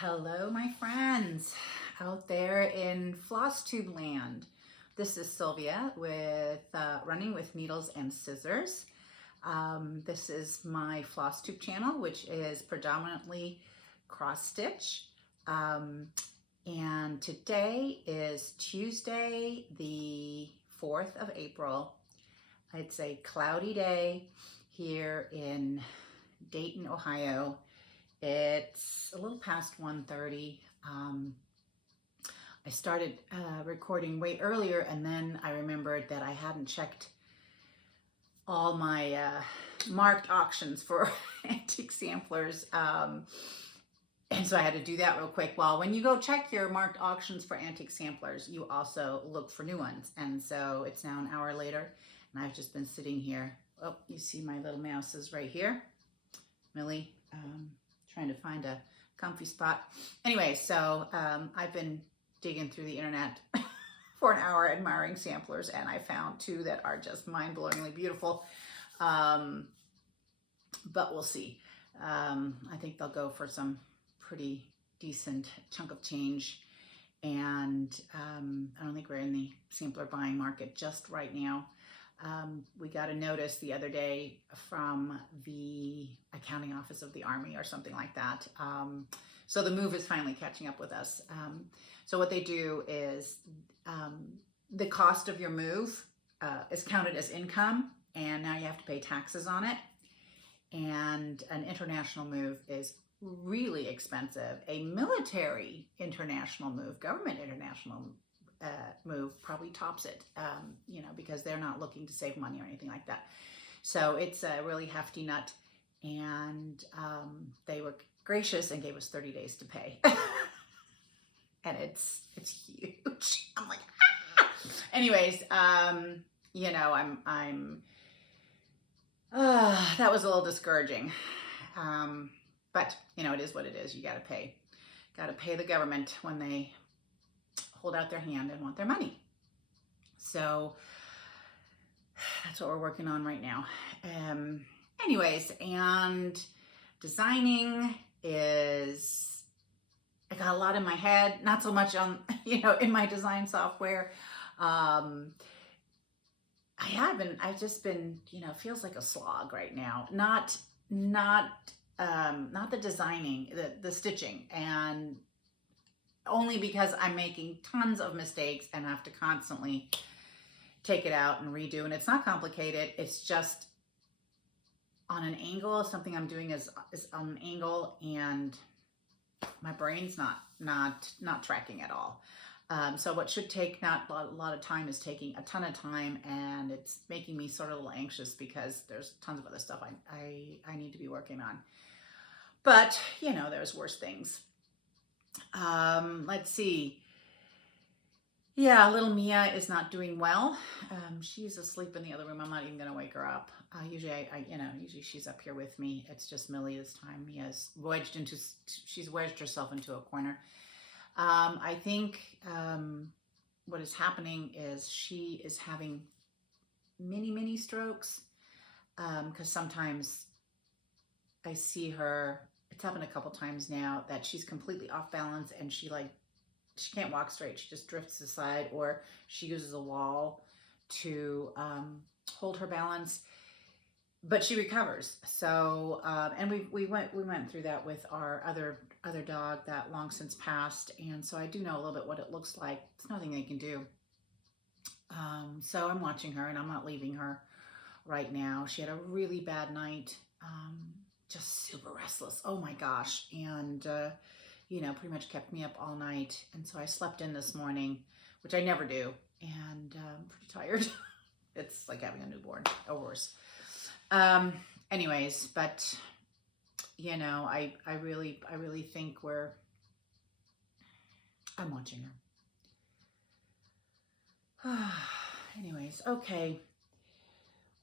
Hello, my friends out there in Floss Tube land. This is Sylvia with Running with Needles and Scissors. This is my Floss Tube channel, which is predominantly cross stitch. And today is Tuesday, the 4th of April. It's a cloudy day here in Dayton, Ohio. It's a little past 1:30. I started recording way earlier, and then I remembered that I hadn't checked all my marked auctions for antique samplers. And so I had to do that real quick. Well, when you go check your marked auctions for antique samplers, you also look for new ones. And so it's now an hour later, and I've just been sitting here. Oh, you see my little mouse is right here. Millie. Trying to find a comfy spot. Anyway, so I've been digging through the internet for an hour admiring samplers, and I found two that are just mind-blowingly beautiful. But we'll see. I think they'll go for some pretty decent chunk of change. And I don't think we're in the sampler buying market just right now. We got a notice the other day from the accounting office of the Army or something like that. So the move is finally catching up with us. So what they do is the cost of your move is counted as income, and now you have to pay taxes on it. And an international move is really expensive. A military international move, government international move probably tops it, because they're not looking to save money or anything like that. So it's a really hefty nut, and they were gracious and gave us 30 days to pay. And it's huge. I'm like, ah! Anyways, I'm that was a little discouraging. But it is what it is. You got to pay the government when they hold out their hand and want their money. So that's what we're working on right now. Anyways, and designing is, I got a lot in my head, not so much on, in my design software. I've just been, feels like a slog right now. Not the designing, the stitching, and only because I'm making tons of mistakes and have to constantly take it out and redo. And it's not complicated. It's just on an angle. Something I'm doing is on an angle, and my brain's not tracking at all. So what should take not a lot of time is taking a ton of time, and it's making me sort of a little anxious because there's tons of other stuff I need to be working on. But, there's worse things. Let's see. Yeah, little Mia is not doing well. She's asleep in the other room. I'm not even going to wake her up. Usually she's up here with me. It's just Millie this time. Mia's she's wedged herself into a corner. I think what is happening is she is having mini strokes, because sometimes I see her. It's happened a couple times now that she's completely off balance, and she can't walk straight. She just drifts aside, or she uses a wall to hold her balance, but she recovers. So and we went through that with our other dog that long since passed, and so I do know a little bit what it looks like. It's nothing they can do. So I'm watching her, and I'm not leaving her right now. She had a really bad night. Just super restless. Oh my gosh. And, pretty much kept me up all night. And so I slept in this morning, which I never do. And I'm pretty tired. It's like having a newborn or worse. Anyways, but, I really think I'm watching her. Anyways, okay.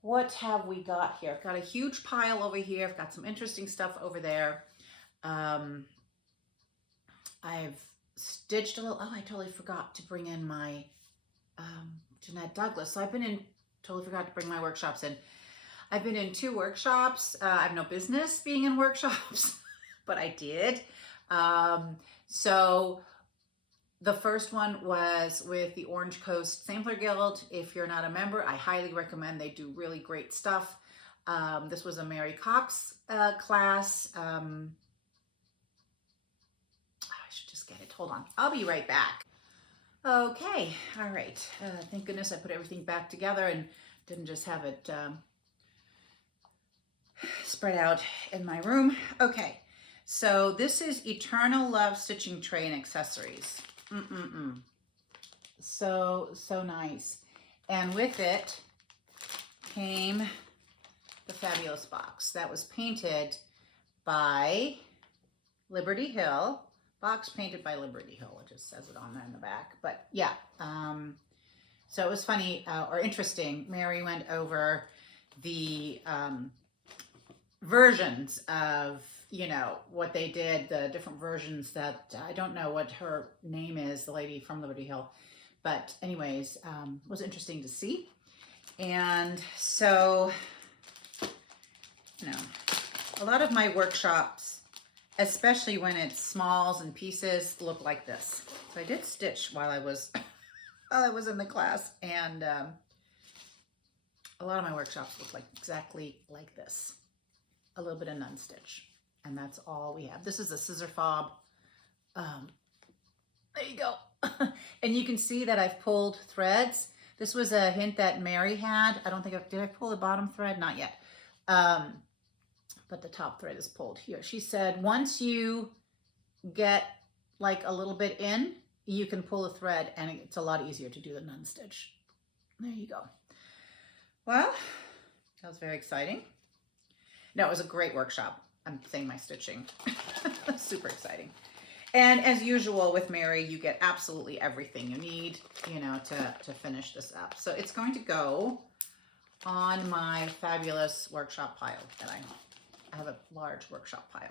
What have we got here? I've got a huge pile over here. I've got some interesting stuff over there. I've stitched a little. Oh, I totally forgot to bring in my Jeanette Douglas. So totally forgot to bring my workshops in. I've been in 2 workshops. I have no business being in workshops. but I did. So the first one was with the Orange Coast Sampler Guild. If you're not a member, I highly recommend. They do really great stuff. This was a Mary Cox class. I should just get it. Hold on. I'll be right back. Okay. All right. Thank goodness I put everything back together and didn't just have it spread out in my room. Okay. So this is Eternal Love Stitching Tray and Accessories. So nice. And with it came the fabulous box that was painted by Liberty Hill. Box painted by Liberty Hill. It just says it on there in the back. But yeah, so it was funny or interesting. Mary went over the versions of, you know, what they did, the different versions that, I don't know what her name is, the lady from Liberty Hill. But anyways, it was interesting to see. And so, you know, a lot of my workshops, especially when it's smalls and pieces, look like this. So I did stitch while I was in the class, and a lot of my workshops look like exactly like this. A little bit of nun stitch, and that's all we have. This is a scissor fob. There you go. And you can see that I've pulled threads. This was a hint that Mary had. I don't think did I pull the bottom thread? Not yet. But the top thread is pulled here. She said, once you get like a little bit in, you can pull a thread and it's a lot easier to do the nun stitch. There you go. Well, that was very exciting. No, it was a great workshop. I'm saying my stitching. Super exciting. And as usual with Mary, you get absolutely everything you need, you know, to finish this up. So it's going to go on my fabulous workshop pile that I have a large workshop pile.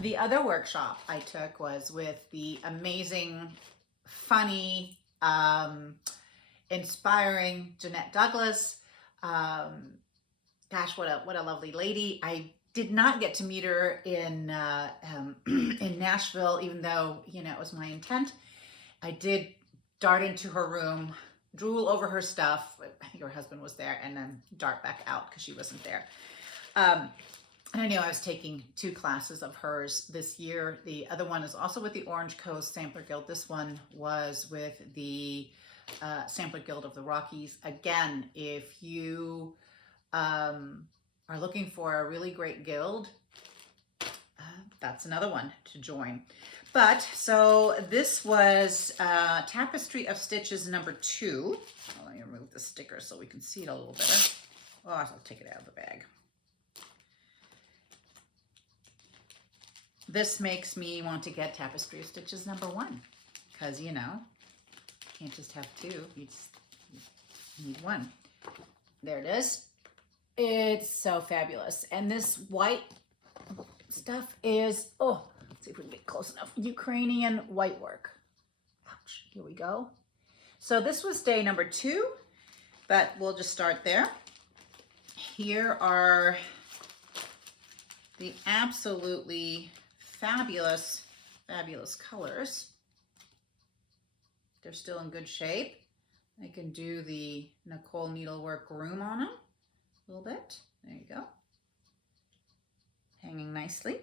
The other workshop I took was with the amazing, funny, inspiring Jeanette Douglas. Gosh, what a lovely lady. I did not get to meet her in Nashville, even though, you know, it was my intent. I did dart into her room, drool over her stuff. I think her husband was there, and then dart back out because she wasn't there. And I knew I was taking 2 classes of hers this year. The other one is also with the Orange Coast Sampler Guild. This one was with the Sampler Guild of the Rockies. Again, if you are looking for a really great guild, that's another one to join. But so this was Tapestry of Stitches number 2. Let me remove the sticker so we can see it a little better. Oh, I'll take it out of the bag. This makes me want to get Tapestry of Stitches number 1, because, you know, you can't just have 2. You just need 1. There it is. It's so fabulous. And this white stuff is, oh, let's see if we can get close enough. Ukrainian white work. Ouch, here we go. So this was day number 2, but we'll just start there. Here are the absolutely fabulous colors. They're still in good shape. I can do the Nicole Needlework Room on them a little bit. There you go. Hanging nicely.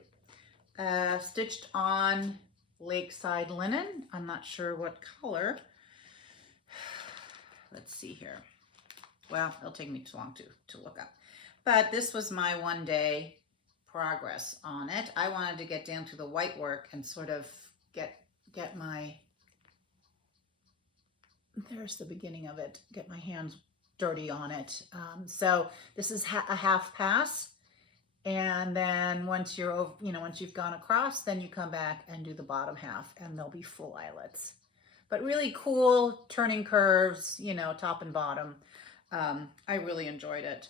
Stitched on Lakeside linen. I'm not sure what color. Let's see here. Well, it'll take me too long to look up. But this was my 1 day progress on it. I wanted to get down to the white work and sort of get my, there's the beginning of it, get my hands dirty on it. So this is a half pass. And then once you're, once you've gone across, then you come back and do the bottom half and they'll be full eyelets. But really cool turning curves, top and bottom. I really enjoyed it.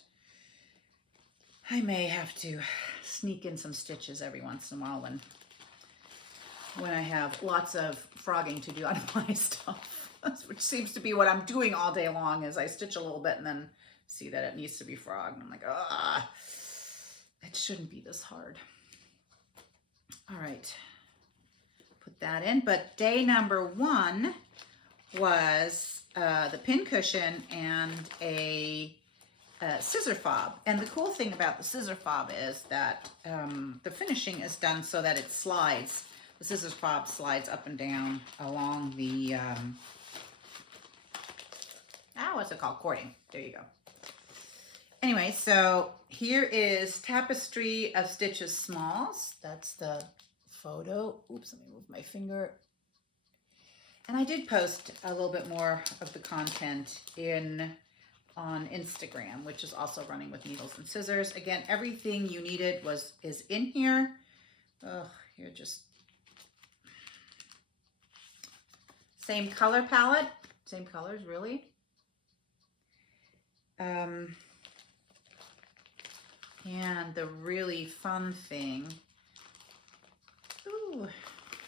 I may have to sneak in some stitches every once in a while when I have lots of frogging to do on my stuff, which seems to be what I'm doing all day long, is I stitch a little bit and then see that it needs to be frogged. And I'm like, it shouldn't be this hard. All right, put that in. But day number 1 was the pin cushion and a scissor fob. And the cool thing about the scissor fob is that the finishing is done so that it slides. The scissor fob slides up and down along the, what's it called? Cording. There you go. Anyway, so here is Tapestry of Stitches Smalls. That's the photo. Oops, let me move my finger. And I did post a little bit more of the content on Instagram, which is also running with needles and scissors. Again, everything you needed is in here. Oh, here just same color palette, same colors really. And the really fun thing, ooh,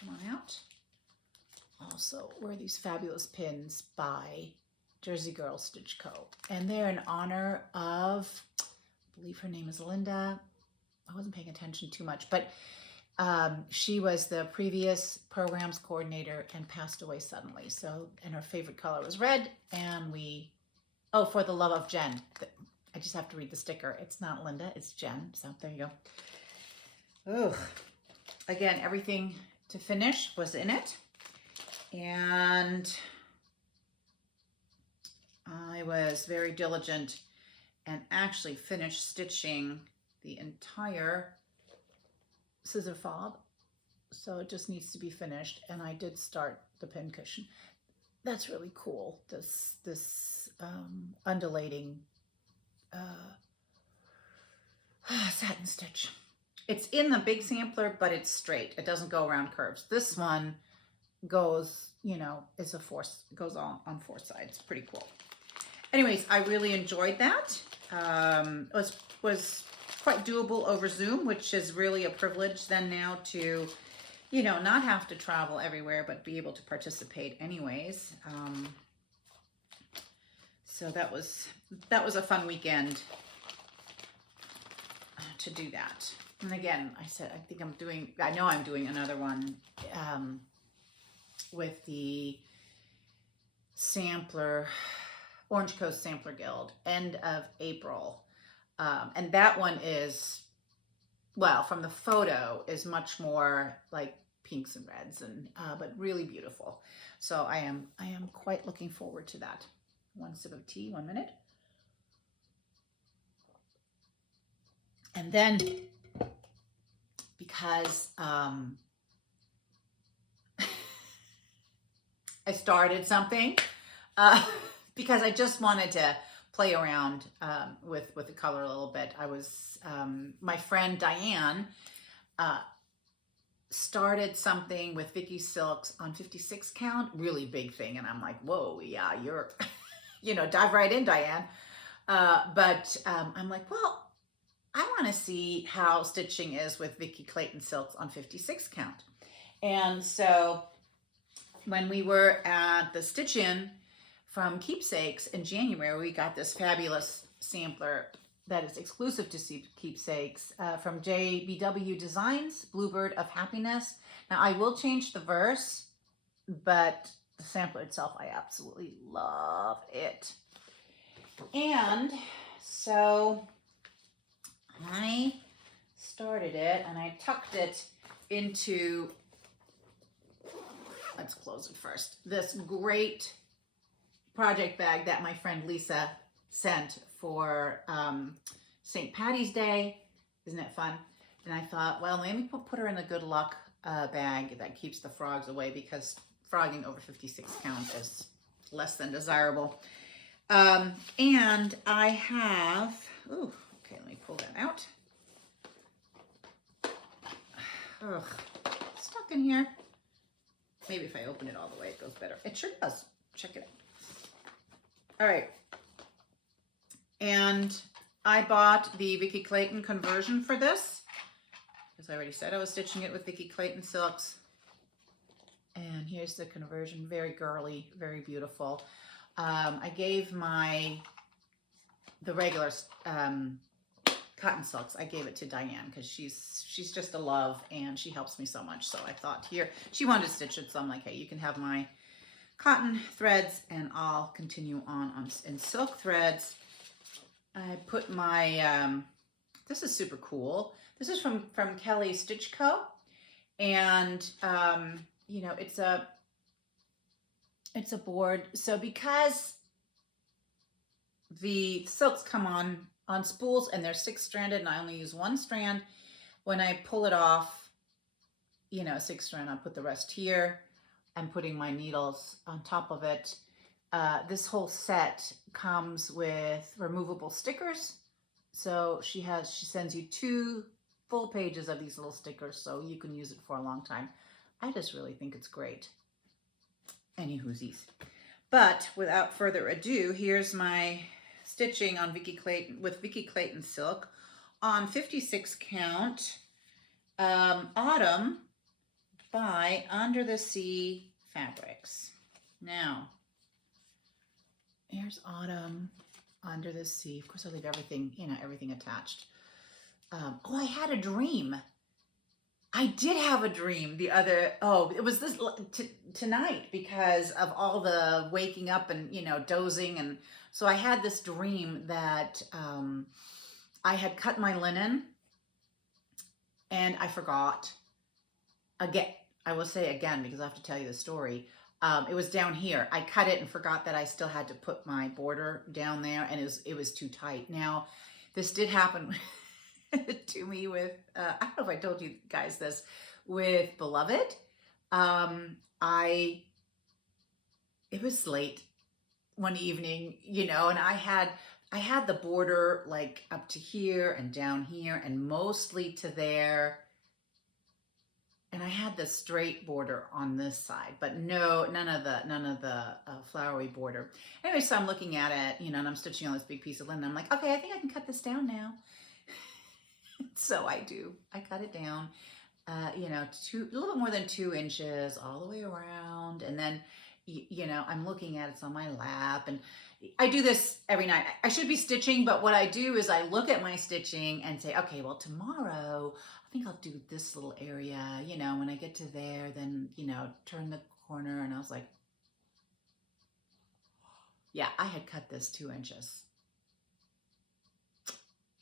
come on out. Also, were these fabulous pins by Jersey Girl Stitch Co. And they're in honor of, I believe her name is Linda. I wasn't paying attention too much, but she was the previous programs coordinator and passed away suddenly. So, and her favorite color was red. And For the Love of Jen. I just have to read the sticker. It's not Linda, it's Jen. So there you go. Oh, again, everything to finish was in it. And I was very diligent and actually finished stitching the entire scissor fob. So it just needs to be finished. And I did start the pin cushion. That's really cool. This undulating satin stitch. It's in the big sampler, but it's straight. It doesn't go around curves. This one goes, goes on 4 sides. Pretty cool. Anyways, I really enjoyed that. It was quite doable over Zoom, which is really a privilege then now to, not have to travel everywhere, but be able to participate anyways. So that was a fun weekend to do that. And again, I know I'm doing another one with the sampler, Orange Coast Sampler Guild, end of April. And that one is, well, from the photo, is much more like pinks and reds, and but really beautiful. So I am quite looking forward to that. One sip of tea, 1 minute. And then, because I started something, because I just wanted to play around with the color a little bit. I was, my friend Diane started something with Vicky Silks on 56 count, really big thing. And I'm like, whoa, yeah, you're, dive right in, Diane. But I'm like, well, I want to see how stitching is with Vicky Clayton Silks on 56 count. And so when we were at the Stitch-In from Keepsakes in January, we got this fabulous sampler that is exclusive to Keepsakes from JBW Designs, Bluebird of Happiness. Now, I will change the verse, but the sampler itself, I absolutely love it. And so I started it and I tucked it into, let's close it first, this great project bag that my friend Lisa sent for St. Patty's Day. Isn't it fun? And I thought, well, maybe put her in the good luck bag that keeps the frogs away, because frogging over 56 count is less than desirable. And I have, ooh, okay, let me pull that out. Ugh, stuck in here. Maybe if I open it all the way, it goes better. It sure does. Check it out. All right. And I bought the Vicky Clayton conversion for this, as I already said, I was stitching it with Vicky Clayton Silks. And here's the conversion, very girly, very beautiful. I gave the regular cotton silks. I gave it to Diane because she's just a love and she helps me so much. So I thought here, she wanted to stitch it. So I'm like, hey, you can have my cotton threads and I'll continue on in silk threads. I put my, this is super cool. This is from Kelly Stitch Co. And, you know, it's a board. So because the silks come on spools and they're 6-stranded and I only use 1 strand, when I pull it off, you know, 6-strand, I put the rest here. I'm putting my needles on top of it. This whole set comes with removable stickers. So she sends you 2 full pages of these little stickers so you can use it for a long time. I just really think it's great. Any whoosies. But without further ado, here's my stitching on Vicki Clayton silk on 56 count Autumn by Under the Sea Fabrics. Now, here's Autumn Under the Sea. Of course, I leave everything, you know, everything attached. Oh, I had a dream. I did have a dream it was this tonight because of all the waking up and, you know, dozing. And so I had this dream that I had cut my linen and I forgot. Again, I will say again, because I have to tell you the story. It was down here. I cut it and forgot that I still had to put my border down there and it was too tight. Now, this did happen to me with, I don't know if I told you guys this, with Beloved. It was late one evening, you know, and I had the border like up to here and down here and mostly to there. And I had the straight border on this side, but none of the flowery border. Anyway, so I'm looking at it, you know, and I'm stitching on this big piece of linen. I'm like, okay, I think I can cut this down now. So I do. I cut it down, you know, a little bit more than 2 inches all the way around. And then, you know, I'm looking at it, it's on my lap. And I do this every night. I should be stitching, but what I do is I look at my stitching and say, okay, well, tomorrow, I think I'll do this little area, you know, when I get to there, then, you know, turn the corner. And I was like, yeah, I had cut this 2 inches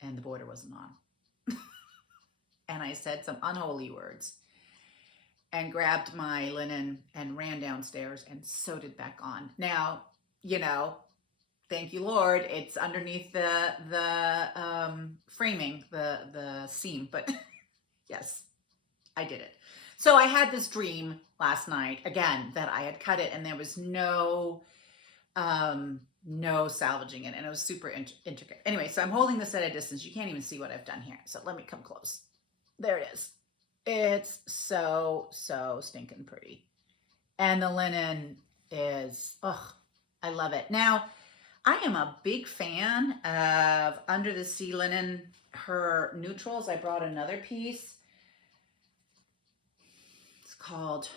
and the border wasn't on. And I said some unholy words and grabbed my linen and ran downstairs and sewed it back on. Now, you know, thank you, Lord, it's underneath the framing, the seam, but yes, I did it. So I had this dream last night, again, that I had cut it and there was no salvaging it, and it was super intricate. Anyway, so I'm holding this at a distance. You can't even see what I've done here. So let me come close. There it is. It's so stinking pretty. And the linen is, I love it. Now, I am a big fan of Under the Sea linen, her neutrals. I brought another piece. It's called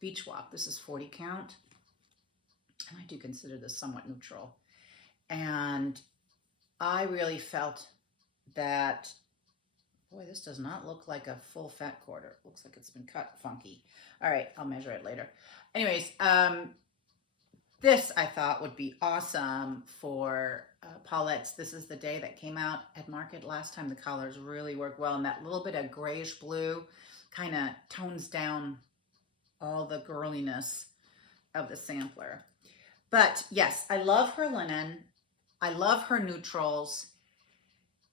Beach Walk. This is 40 count. And I do consider this somewhat neutral. And I really felt that, boy, this does not look like a full fat quarter. It looks like it's been cut funky. All right, I'll measure it later. Anyways, this I thought would be awesome for Paulette's. This is the day that came out at market last time. The colors really work well, and that little bit of grayish blue kind of tones down all the girliness of the sampler. But yes, I love her linen. I love her neutrals.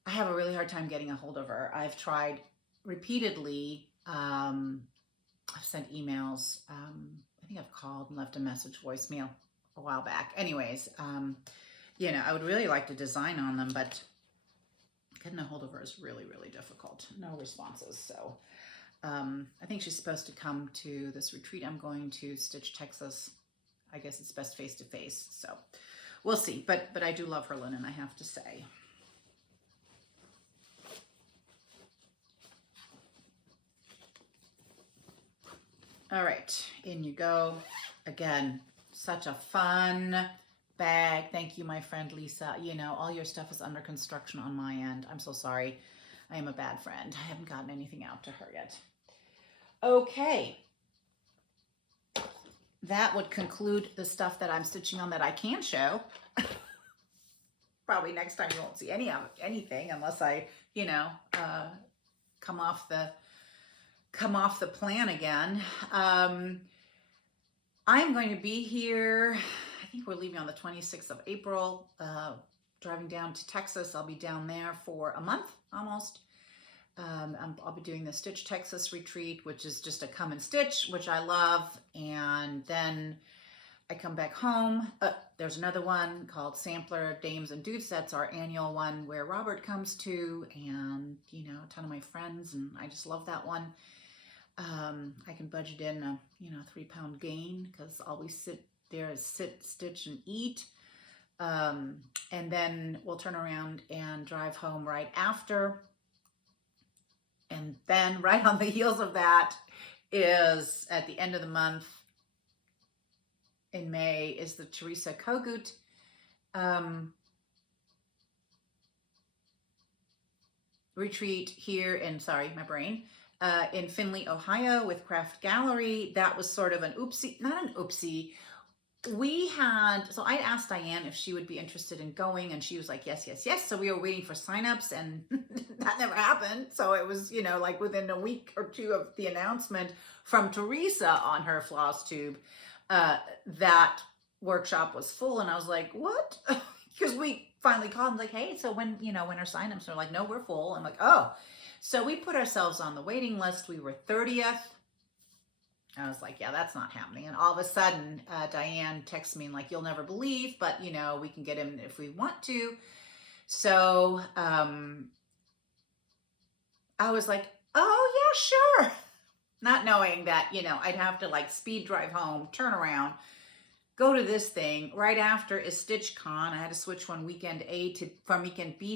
I have a really hard time getting a hold of her. I've tried repeatedly. I've sent emails. I think I've called and left a message voicemail a while back. Anyways, you know, I would really like to design on them, but getting a hold of her is really, really difficult. No responses. So I think she's supposed to come to this retreat I'm going to, Stitch Texas. I guess it's best face to face. So we'll see. But I do love her linen, I have to say. All right, in you go. Again, such a fun bag. Thank you, my friend Lisa. You know, all your stuff is under construction on my end. I'm so sorry. I am a bad friend. I haven't gotten anything out to her yet. Okay. That would conclude the stuff that I'm stitching on that I can show. Probably next time you won't see anything unless I, you know, come off the plan again. I'm going to be here. I think we're leaving on the 26th of April, driving down to Texas. I'll be down there for a month almost. I'll be doing the Stitch Texas retreat, which is just a come and stitch, which I love. And then I come back home. There's another one called Sampler Dames and Dudes. That's our annual one where Robert comes to, and, you know, a ton of my friends, and I just love that one. I can budget in a, you know, 3-pound gain because all we sit there is sit, stitch, and eat. And then we'll turn around and drive home right after. And then right on the heels of that is at the end of the month in May is the Teresa Kogut retreat here in, sorry, my brain, in Findlay, Ohio with Craft Gallery. That was sort of an oopsie, not an oopsie. So I asked Diane if she would be interested in going, and she was like, yes, yes, yes. So we were waiting for signups, and that never happened. So it was, you know, like within a week or two of the announcement from Teresa on her Floss Tube, that workshop was full. And I was like, what? Because we finally called and like, hey, so when are signups? And they're like, no, we're full. I'm like, oh. So we put ourselves on the waiting list. We were 30th. I was like, yeah, that's not happening. And all of a sudden, Diane texts me and like, you'll never believe, but you know, we can get him if we want to. So I was like, oh yeah, sure. Not knowing that, you know, I'd have to like speed drive home, turn around, go to this thing. Right after is StitchCon. I had to switch from weekend B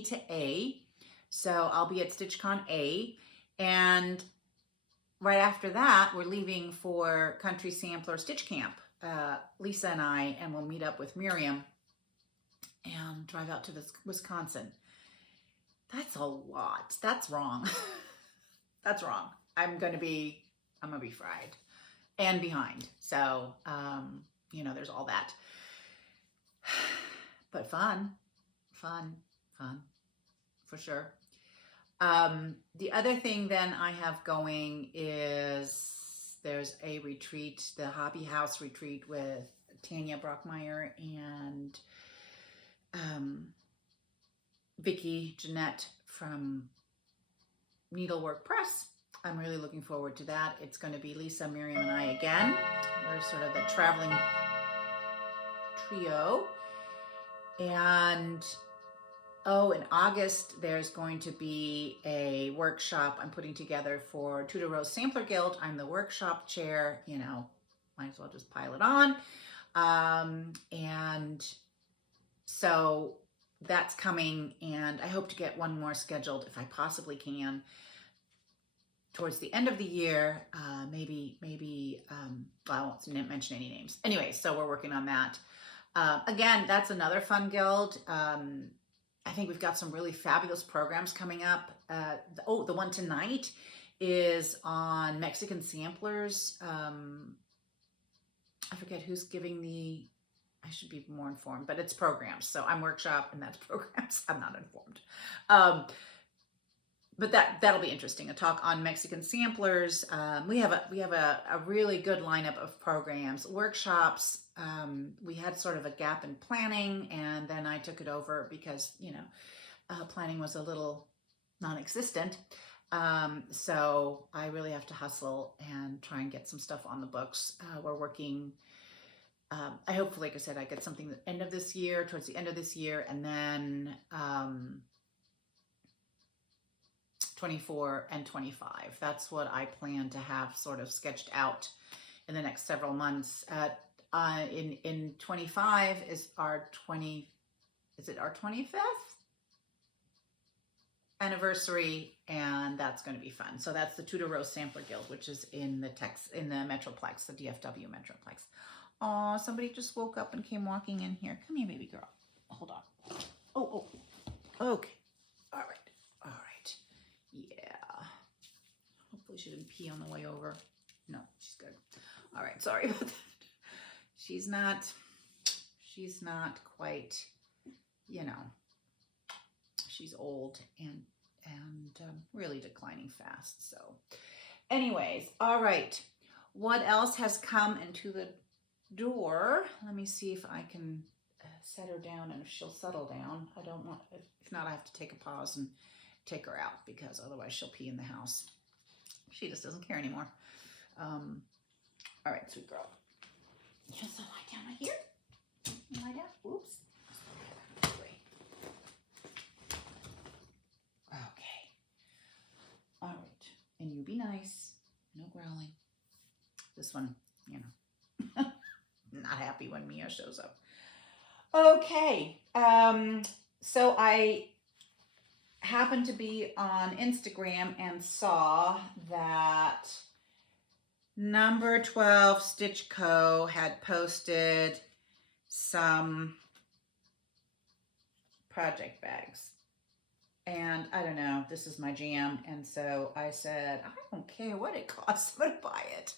to A. So I'll be at StitchCon A. And right after that, we're leaving for Country Sampler Stitch Camp, Lisa and I, and we'll meet up with Miriam and drive out to Wisconsin. That's a lot. That's wrong. That's wrong. I'm gonna be fried and behind. So, you know, there's all that. But fun, for sure. The other thing then I have going is there's a retreat, the Hobby House retreat with Tanya Brockmeyer and Vicki Jeanette from Needlework Press. I'm really looking forward to that. It's going to be Lisa, Miriam, and I again. We're sort of the traveling trio. And in August, there's going to be a workshop I'm putting together for Tudor Rose Sampler Guild. I'm the workshop chair, you know, might as well just pile it on. And so that's coming, and I hope to get one more scheduled if I possibly can towards the end of the year. Maybe, I won't mention any names. Anyway, so we're working on that. Again, that's another fun guild. I think we've got some really fabulous programs coming up. The one tonight is on Mexican samplers. I forget who's giving I should be more informed, but it's programs. So I'm workshop and that's programs. I'm not informed. But that'll be interesting. A talk on Mexican samplers. We have a really good lineup of programs, workshops. We had sort of a gap in planning, and then I took it over because, you know, planning was a little non-existent. So I really have to hustle and try and get some stuff on the books. We're working. I hopefully, like I said, I get something towards the end of this year, and then 24 and 25. That's what I plan to have sort of sketched out in the next several months. In 25 is our 25th anniversary, and that's going to be fun. So that's the Tudor Rose Sampler Guild, which is in the Metroplex, the DFW Metroplex. Oh, somebody just woke up and came walking in here. Come here, baby girl. Hold on. Oh, okay. All right. Yeah. Hopefully she didn't pee on the way over. No, she's good. All right, sorry about that. She's not quite, you know, she's old and really declining fast. So anyways, all right. What else has come into the door? Let me see if I can set her down and if she'll settle down. I don't want, if not, I have to take a pause and take her out because otherwise she'll pee in the house. She just doesn't care anymore. All right, sweet girl. Just lie down right here. Lie down. Oops. Okay. All right. And you be nice. No growling. This one, you know, not happy when Mia shows up. Okay. So I happened to be on Instagram and saw that Number 12 Stitch Co. had posted some project bags. And I don't know, this is my jam. And so I said, I don't care what it costs, I'm gonna buy it.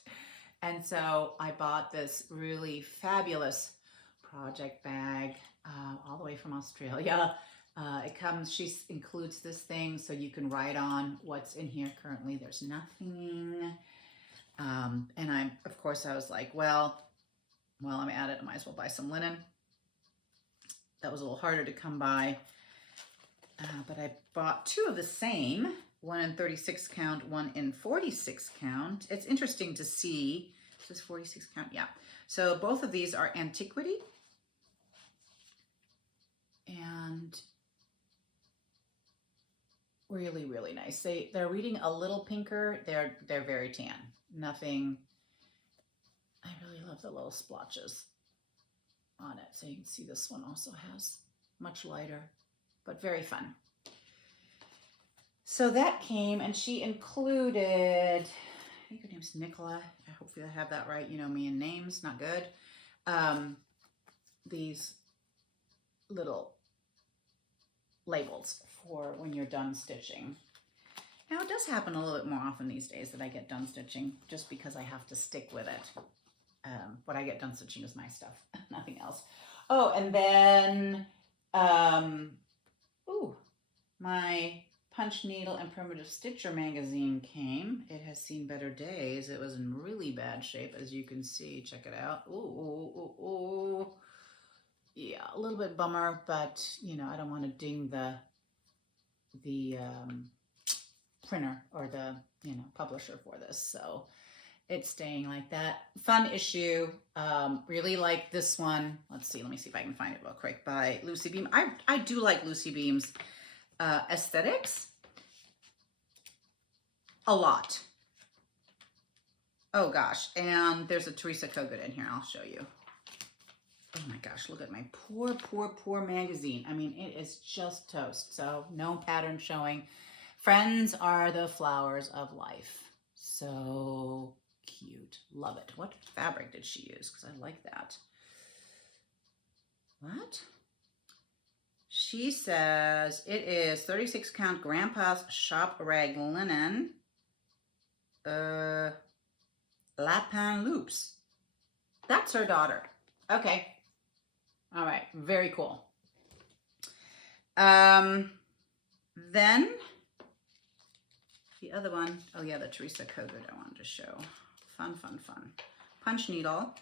And so I bought this really fabulous project bag all the way from Australia. She includes this thing so you can write on what's in here. Currently there's nothing. And of course I was like, well, while I'm at it, I might as well buy some linen. That was a little harder to come by. But I bought two of the same, one in 36 count, one in 46 count. It's interesting to see, is this 46 count? Yeah. So both of these are Antiquity. And really, really nice. They're reading a little pinker. They're very tan. Nothing, I really love the little splotches on it. So you can see this one also has much lighter, but very fun. So that came and she included, I think her name's Nicola. Hopefully I have that right. You know me and names, not good. These little labels for when you're done stitching. Now it does happen a little bit more often these days that I get done stitching just because I have to stick with it. What I get done stitching is my stuff, nothing else. Oh, and then, my Punch Needle and Primitive Stitcher magazine came. It has seen better days. It was in really bad shape, as you can see. Check it out. Ooh. Yeah, a little bit bummer, but you know, I don't want to ding the printer or the, you know, publisher for this. So it's staying like that. Fun issue. Really like this one. Let's see. Let me see if I can find it real quick. By Lucy Beam. I do like Lucy Beam's aesthetics a lot. Oh gosh. And there's a Teresa Kogut in here. I'll show you. Oh my gosh. Look at my poor magazine. I mean, it is just toast. So no pattern showing. Friends are the flowers of life. So cute. Love it. What fabric did she use? Because I like that. What? She says it is 36 count Grandpa's Shop Rag Linen. Lapin Loops. That's her daughter. Okay. All right. Very cool. Then the other one, oh yeah, the Teresa Kogut I wanted to show. Fun. Punch Needle.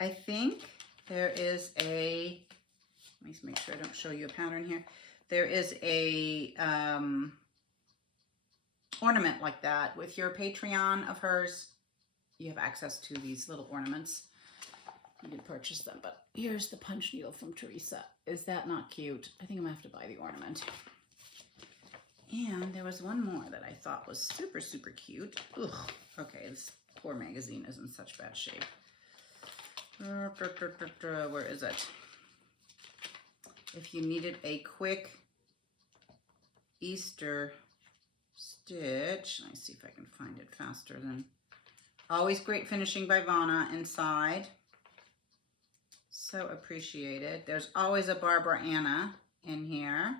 I think there is a, let me make sure I don't show you a pattern here. There is a ornament like that. With your Patreon of hers, you have access to these little ornaments. You can purchase them, but here's the punch needle from Teresa. Is that not cute? I think I'm gonna have to buy the ornament. And there was one more that I thought was super cute. Ugh. Okay, this poor magazine is in such bad shape. Where is it? If you needed a quick Easter stitch, let me see if I can find it faster than Always great finishing by Vana inside. So appreciated. There's always a Barbara Anna in here.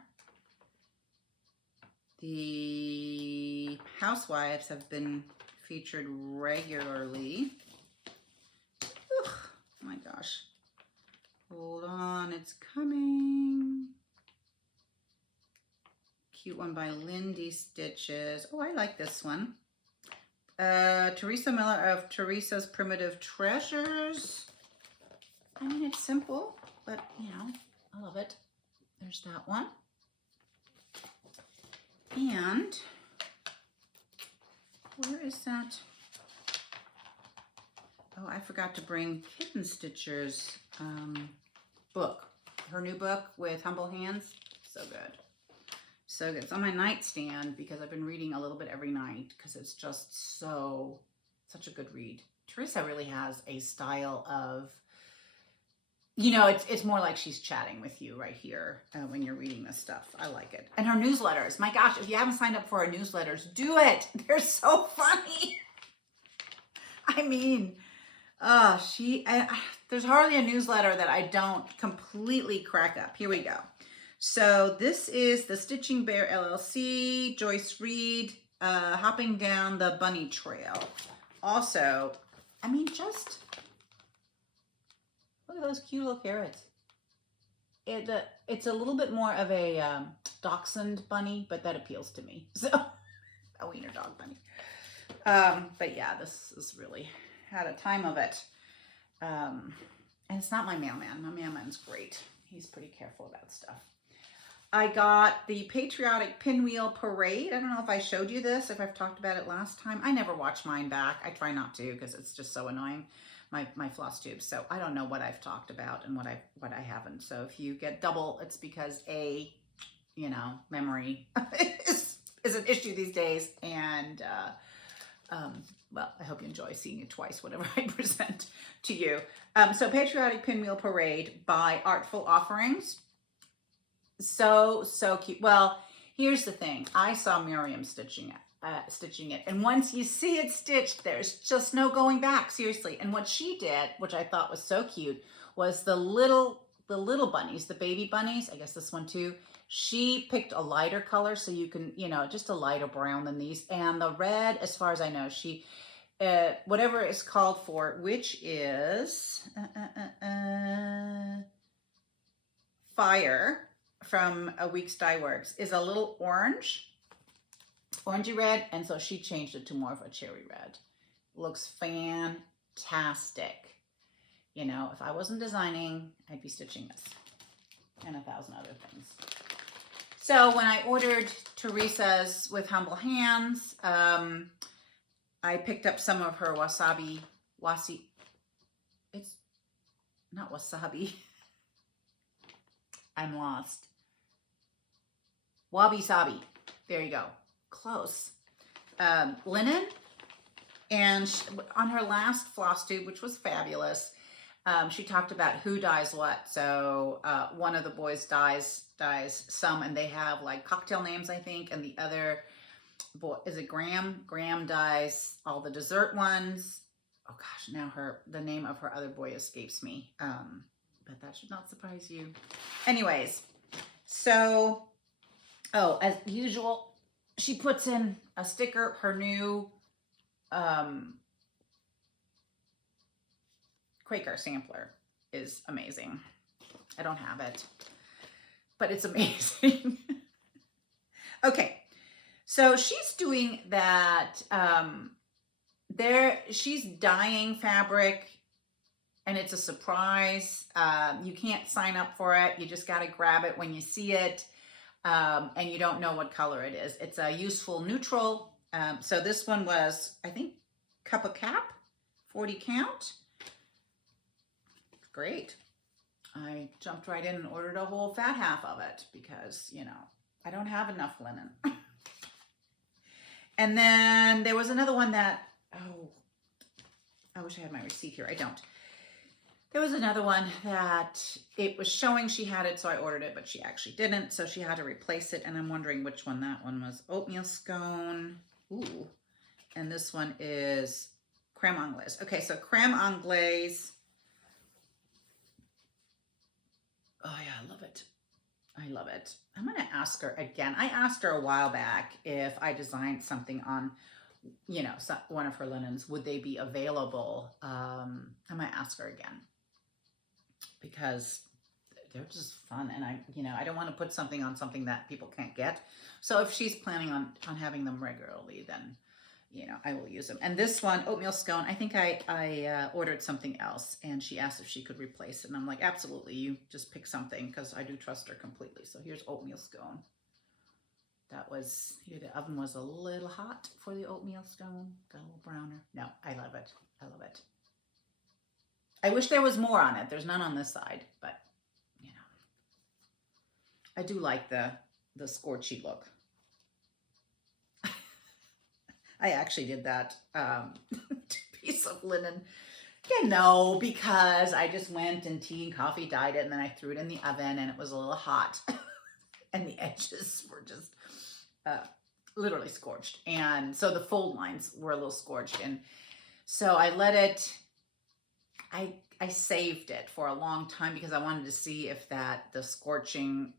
The housewives have been featured regularly. Whew, oh my gosh. Hold on, it's coming. Cute one by Lindy Stitches. Oh, I like this one. Teresa Miller of Teresa's Primitive Treasures. I mean, it's simple, but you know, I love it. There's that one. And where is that? Oh, I forgot to bring Kitten Stitcher's book. Her new book with Humble Hands. So good. So good. It's on my nightstand because I've been reading a little bit every night because it's just such a good read. Teresa really has a style of, you know, it's more like she's chatting with you right here when you're reading this stuff. I like it. And her newsletters. My gosh, if you haven't signed up for her newsletters, do it. They're so funny. I mean, there's hardly a newsletter that I don't completely crack up. Here we go. So this is the Stitching Bear LLC, Joyce Reed, Hopping Down the Bunny Trail. Also, I mean, just look at those cute little carrots. It's a little bit more of a dachshund bunny, but that appeals to me. So, a wiener dog bunny. But yeah, this is really had a time of it. And it's not my mailman. My mailman's great. He's pretty careful about stuff. I got the Patriotic Pinwheel Parade. I don't know if I showed you this, if I've talked about it last time. I never watch mine back. I try not to because it's just so annoying, my floss tube. So I don't know what I've talked about and what I haven't. So if you get double, it's because you know, memory is an issue these days. And well, I hope you enjoy seeing it twice, whatever I present to you. So Patriotic Pinwheel Parade by Artful Offerings. So cute. Well, here's the thing. I saw Miriam stitching it. And once you see it stitched, there's just no going back, seriously. And what she did, which I thought was so cute, was the little bunnies, the baby bunnies, I guess this one too, she picked a lighter color so you can, you know, just a lighter brown than these. And the red, as far as I know, she, whatever it's called for, which is Fire from A Week's Dye Works, is a little orangey red, and so she changed it to more of a cherry red. Looks fantastic. You know, if I wasn't designing, I'd be stitching this and 1,000 other things. So when I ordered Teresa's with Humble Hands, I picked up some of her it's not wasabi. I'm lost. Wabi Sabi. There you go. Close. Linen. And on her last floss tube, which was fabulous, she talked about who dyes what. So one of the boys dyes some, and they have like cocktail names, I think. And the other boy, is it Graham? Graham dyes all the dessert ones. Oh gosh, now the name of her other boy escapes me. But that should not surprise you. Anyways, so, oh, as usual, she puts in a sticker. Her new Quaker sampler is amazing. I don't have it, but it's amazing. Okay, so she's doing that. She's dyeing fabric, and it's a surprise. You can't sign up for it. You just got to grab it when you see it, and you don't know what color it is. It's a useful neutral. So this one was, I think, Cup of Cap, 40 count. Great. I jumped right in and ordered a whole fat half of it because, you know, I don't have enough linen. And then there was another one that, oh, I wish I had my receipt here. I don't. There was another one that it was showing she had it, so I ordered it, but she actually didn't, so she had to replace it, and I'm wondering which one that one was. Oatmeal scone. Ooh. And this one is Creme anglaise. Okay, so creme anglaise. Oh yeah, I love it. I love it. I'm going to ask her again. I asked her a while back if I designed something on, you know, one of her linens, would they be available? I might ask her again because they're just fun. And I don't want to put something on something that people can't get. So if she's planning on having them regularly, then, I will use them. And this one, oatmeal scone, I think I ordered something else and she asked if she could replace it. And I'm like, absolutely, you just pick something because I do trust her completely. So here's oatmeal scone. That was, the oven was a little hot for the oatmeal scone. Got a little browner. No, I love it. I love it. I wish there was more on it. There's none on this side, but, I do like the scorchy look. I actually did that piece of linen, because I just went and tea and coffee dyed it and then I threw it in the oven and it was a little hot and the edges were just literally scorched. And so the fold lines were a little scorched. And so I let it, I saved it for a long time because I wanted to see if the scorching,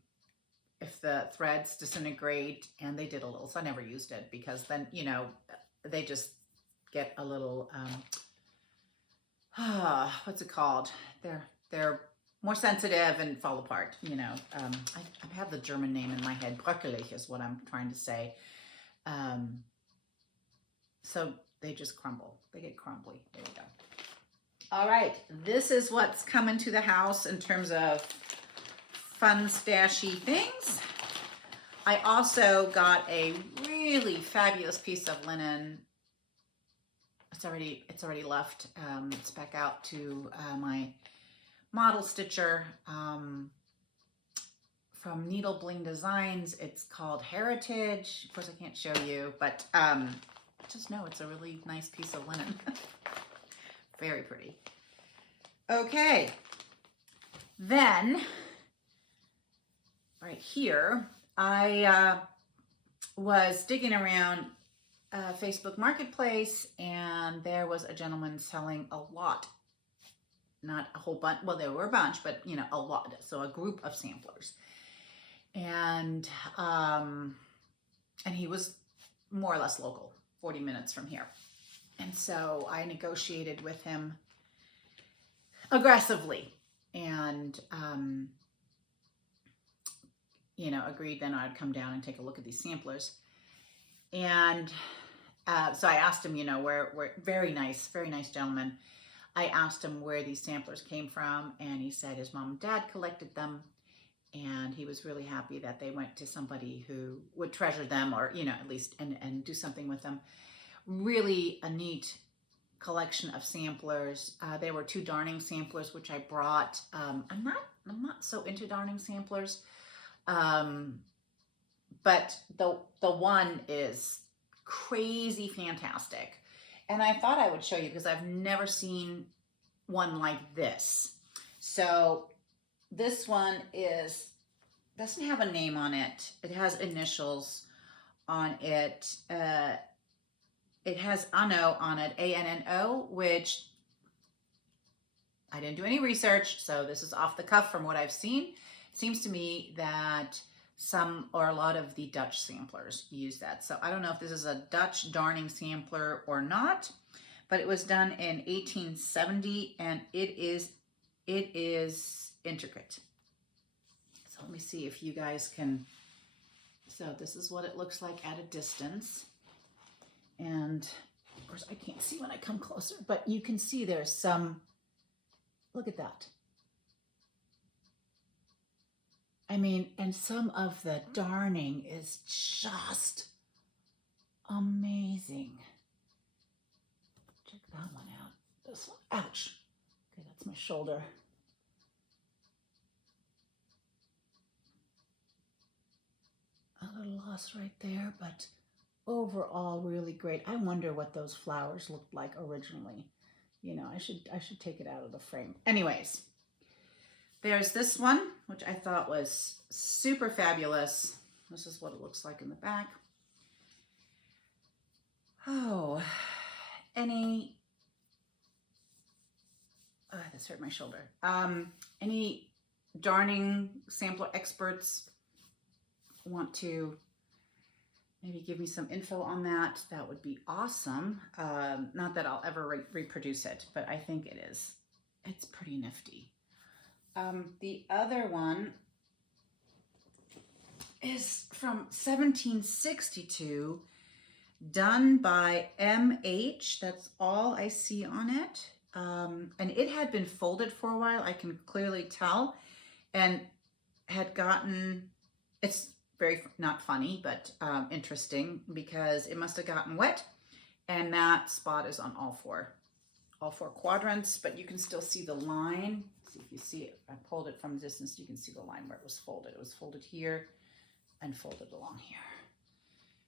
if the threads disintegrate, and they did a little, so I never used it because then, they just get a little, what's it called? They're more sensitive and fall apart, I have the German name in my head. Bröckelig is what I'm trying to say. So they just crumble. They get crumbly. There we go. All right. This is what's coming to the house in terms of fun, stashy things. I also got a really fabulous piece of linen. It's already left. It's back out to my model stitcher from Needle Bling Designs. It's called Heritage. Of course, I can't show you, but just know it's a really nice piece of linen. Very pretty. Okay. Then, right here, I was digging around Facebook Marketplace, and there was a gentleman selling a lot, not a whole bunch, well, there were a bunch, but, a lot, so a group of samplers. And he was more or less local, 40 minutes from here. And so I negotiated with him aggressively and, agreed then I'd come down and take a look at these samplers. And so I asked him, where very nice gentleman. I asked him where these samplers came from, and he said his mom and dad collected them, and he was really happy that they went to somebody who would treasure them, or, at least, and do something with them. Really a neat collection of samplers. There were 2 darning samplers, which I brought. I'm not so into darning samplers. But the one is crazy fantastic. And I thought I would show you because I've never seen one like this. So this one doesn't have a name on it. It has initials on it. It has Anno on it, A-N-N-O, which I didn't do any research, so this is off the cuff from what I've seen. It seems to me that some or a lot of the Dutch samplers use that. So I don't know if this is a Dutch darning sampler or not, but it was done in 1870 and it is intricate. So let me see if you guys can. So this is what it looks like at a distance. And of course I can't see when I come closer, but you can see there's some, look at that. I mean, and some of the darning is just amazing. Check that one out. This one, ouch. Okay, that's my shoulder. A little loss right there, but overall really great. I wonder what those flowers looked like originally. I should take it out of the frame. Anyways. There's this one, which I thought was super fabulous. This is what it looks like in the back. Oh, any just hurt my shoulder. Any darning sampler experts want to maybe give me some info on that? That would be awesome. Not that I'll ever reproduce it, but I think it is. It's pretty nifty. The other one is from 1762, done by M.H. That's all I see on it. And it had been folded for a while, I can clearly tell, and had gotten, it's very, not funny, but interesting, because it must have gotten wet, and that spot is on all four quadrants, but you can still see the line. See if you see it. I pulled it from a distance, you can see the line where it was folded. It was folded here and folded along here.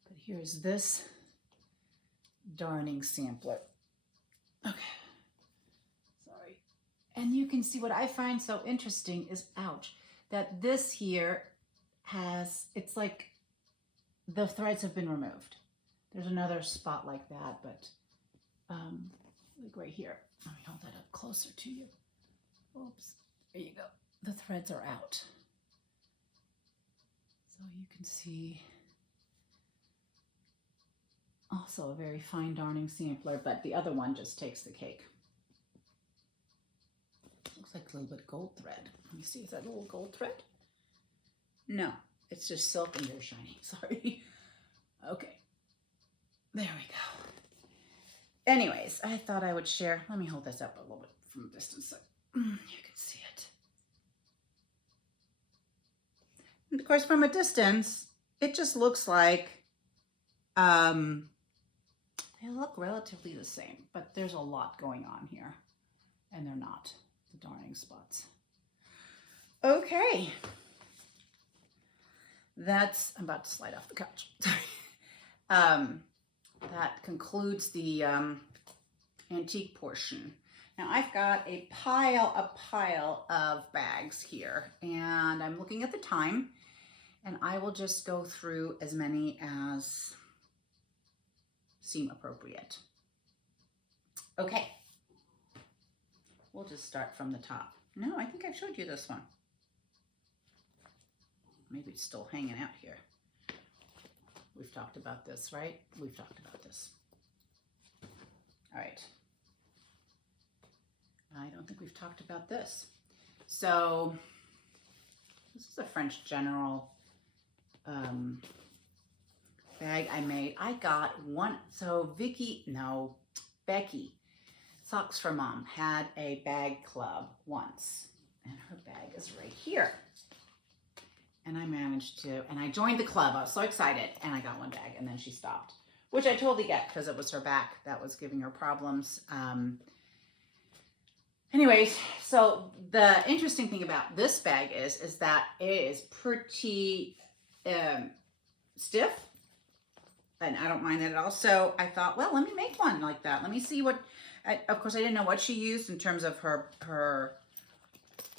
But here's this darning sampler. Okay, sorry. And you can see what I find so interesting is, ouch, that this here has, it's like the threads have been removed. There's another spot like that, but like right here. Let me hold that up closer to you. Oops, there you go. The threads are out. So you can see also a very fine darning sampler, but the other one just takes the cake. Looks like a little bit of gold thread. Let me see, is that a little gold thread? No, it's just silk and very shiny, sorry. Okay, there we go. Anyways, I thought I would share, let me hold this up a little bit from a distance so you can see it. And of course, from a distance, it just looks like, they look relatively the same, but there's a lot going on here, and they're not the darning spots. Okay. That's, I'm about to slide off the couch. Sorry. That concludes the antique portion. Now I've got a pile of bags here, and I'm looking at the time, and I will just go through as many as seem appropriate. Okay. We'll just start from the top. No, I think I've showed you this one. Maybe it's still hanging out here. We've talked about this, right? We've talked about this. All right. I don't think we've talked about this. So this is a French General bag I made. I got one, so Becky, Socks for Mom, had a bag club once, and her bag is right here. And I managed to, and I joined the club. I was so excited, and I got one bag, and then she stopped, which I totally get, because it was her back that was giving her problems. Anyways, so the interesting thing about this bag is that it is pretty stiff, and I don't mind that at all. So I thought, well, let me make one like that. Let me see what, of course I didn't know what she used in terms of her,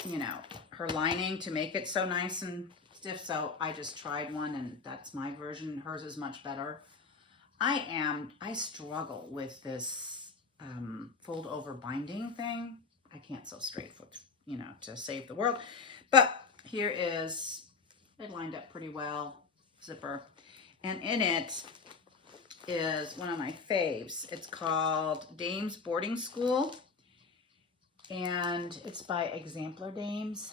you know, her lining to make it so nice and stiff. So I just tried one, and that's my version. Hers is much better. I struggle with this fold over binding thing. I can't sew straight foot, you know, to save the world. But here is, it lined up pretty well, zipper. And in it is one of my faves. It's called Dames Boarding School, and it's by Exemplar Dames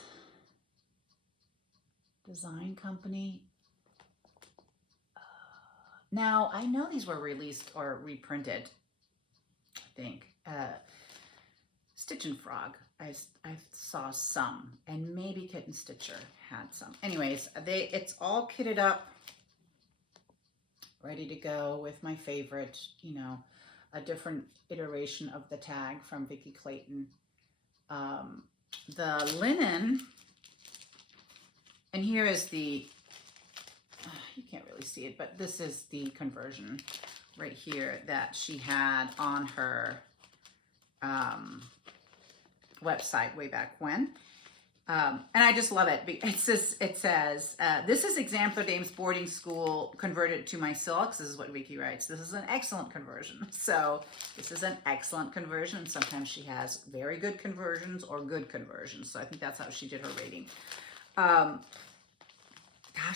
Design Company. Now, I know these were released or reprinted, I think. Stitch and Frog, I saw some, and maybe Kitten Stitcher had some. Anyways, it's all kitted up, ready to go with my favorite, you know, a different iteration of the tag from Vicki Clayton. The linen, and here is the, you can't really see it, but this is the conversion right here that she had on her website way back when. And I just love it. It says, this is Exemplar Dame's boarding school converted to my silks. This is what Vicky writes. This is an excellent conversion. So this is an excellent conversion. And sometimes she has very good conversions or good conversions. So I think that's how she did her rating. Gosh,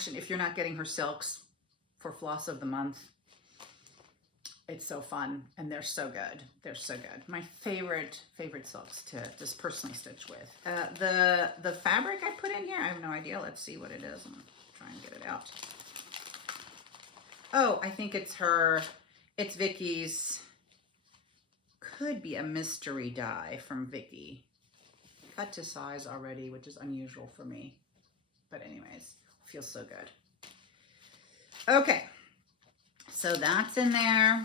and if you're not getting her silks for Floss of the Month, it's so fun, and they're so good. They're so good. My favorite silks to just personally stitch with. The fabric I put in here, I have no idea. Let's see what it is. I'm gonna try and get it out. Oh, I think it's Vicky's, could be a mystery die from Vicky. Cut to size already, which is unusual for me. But anyways, feels so good. Okay. So that's in there,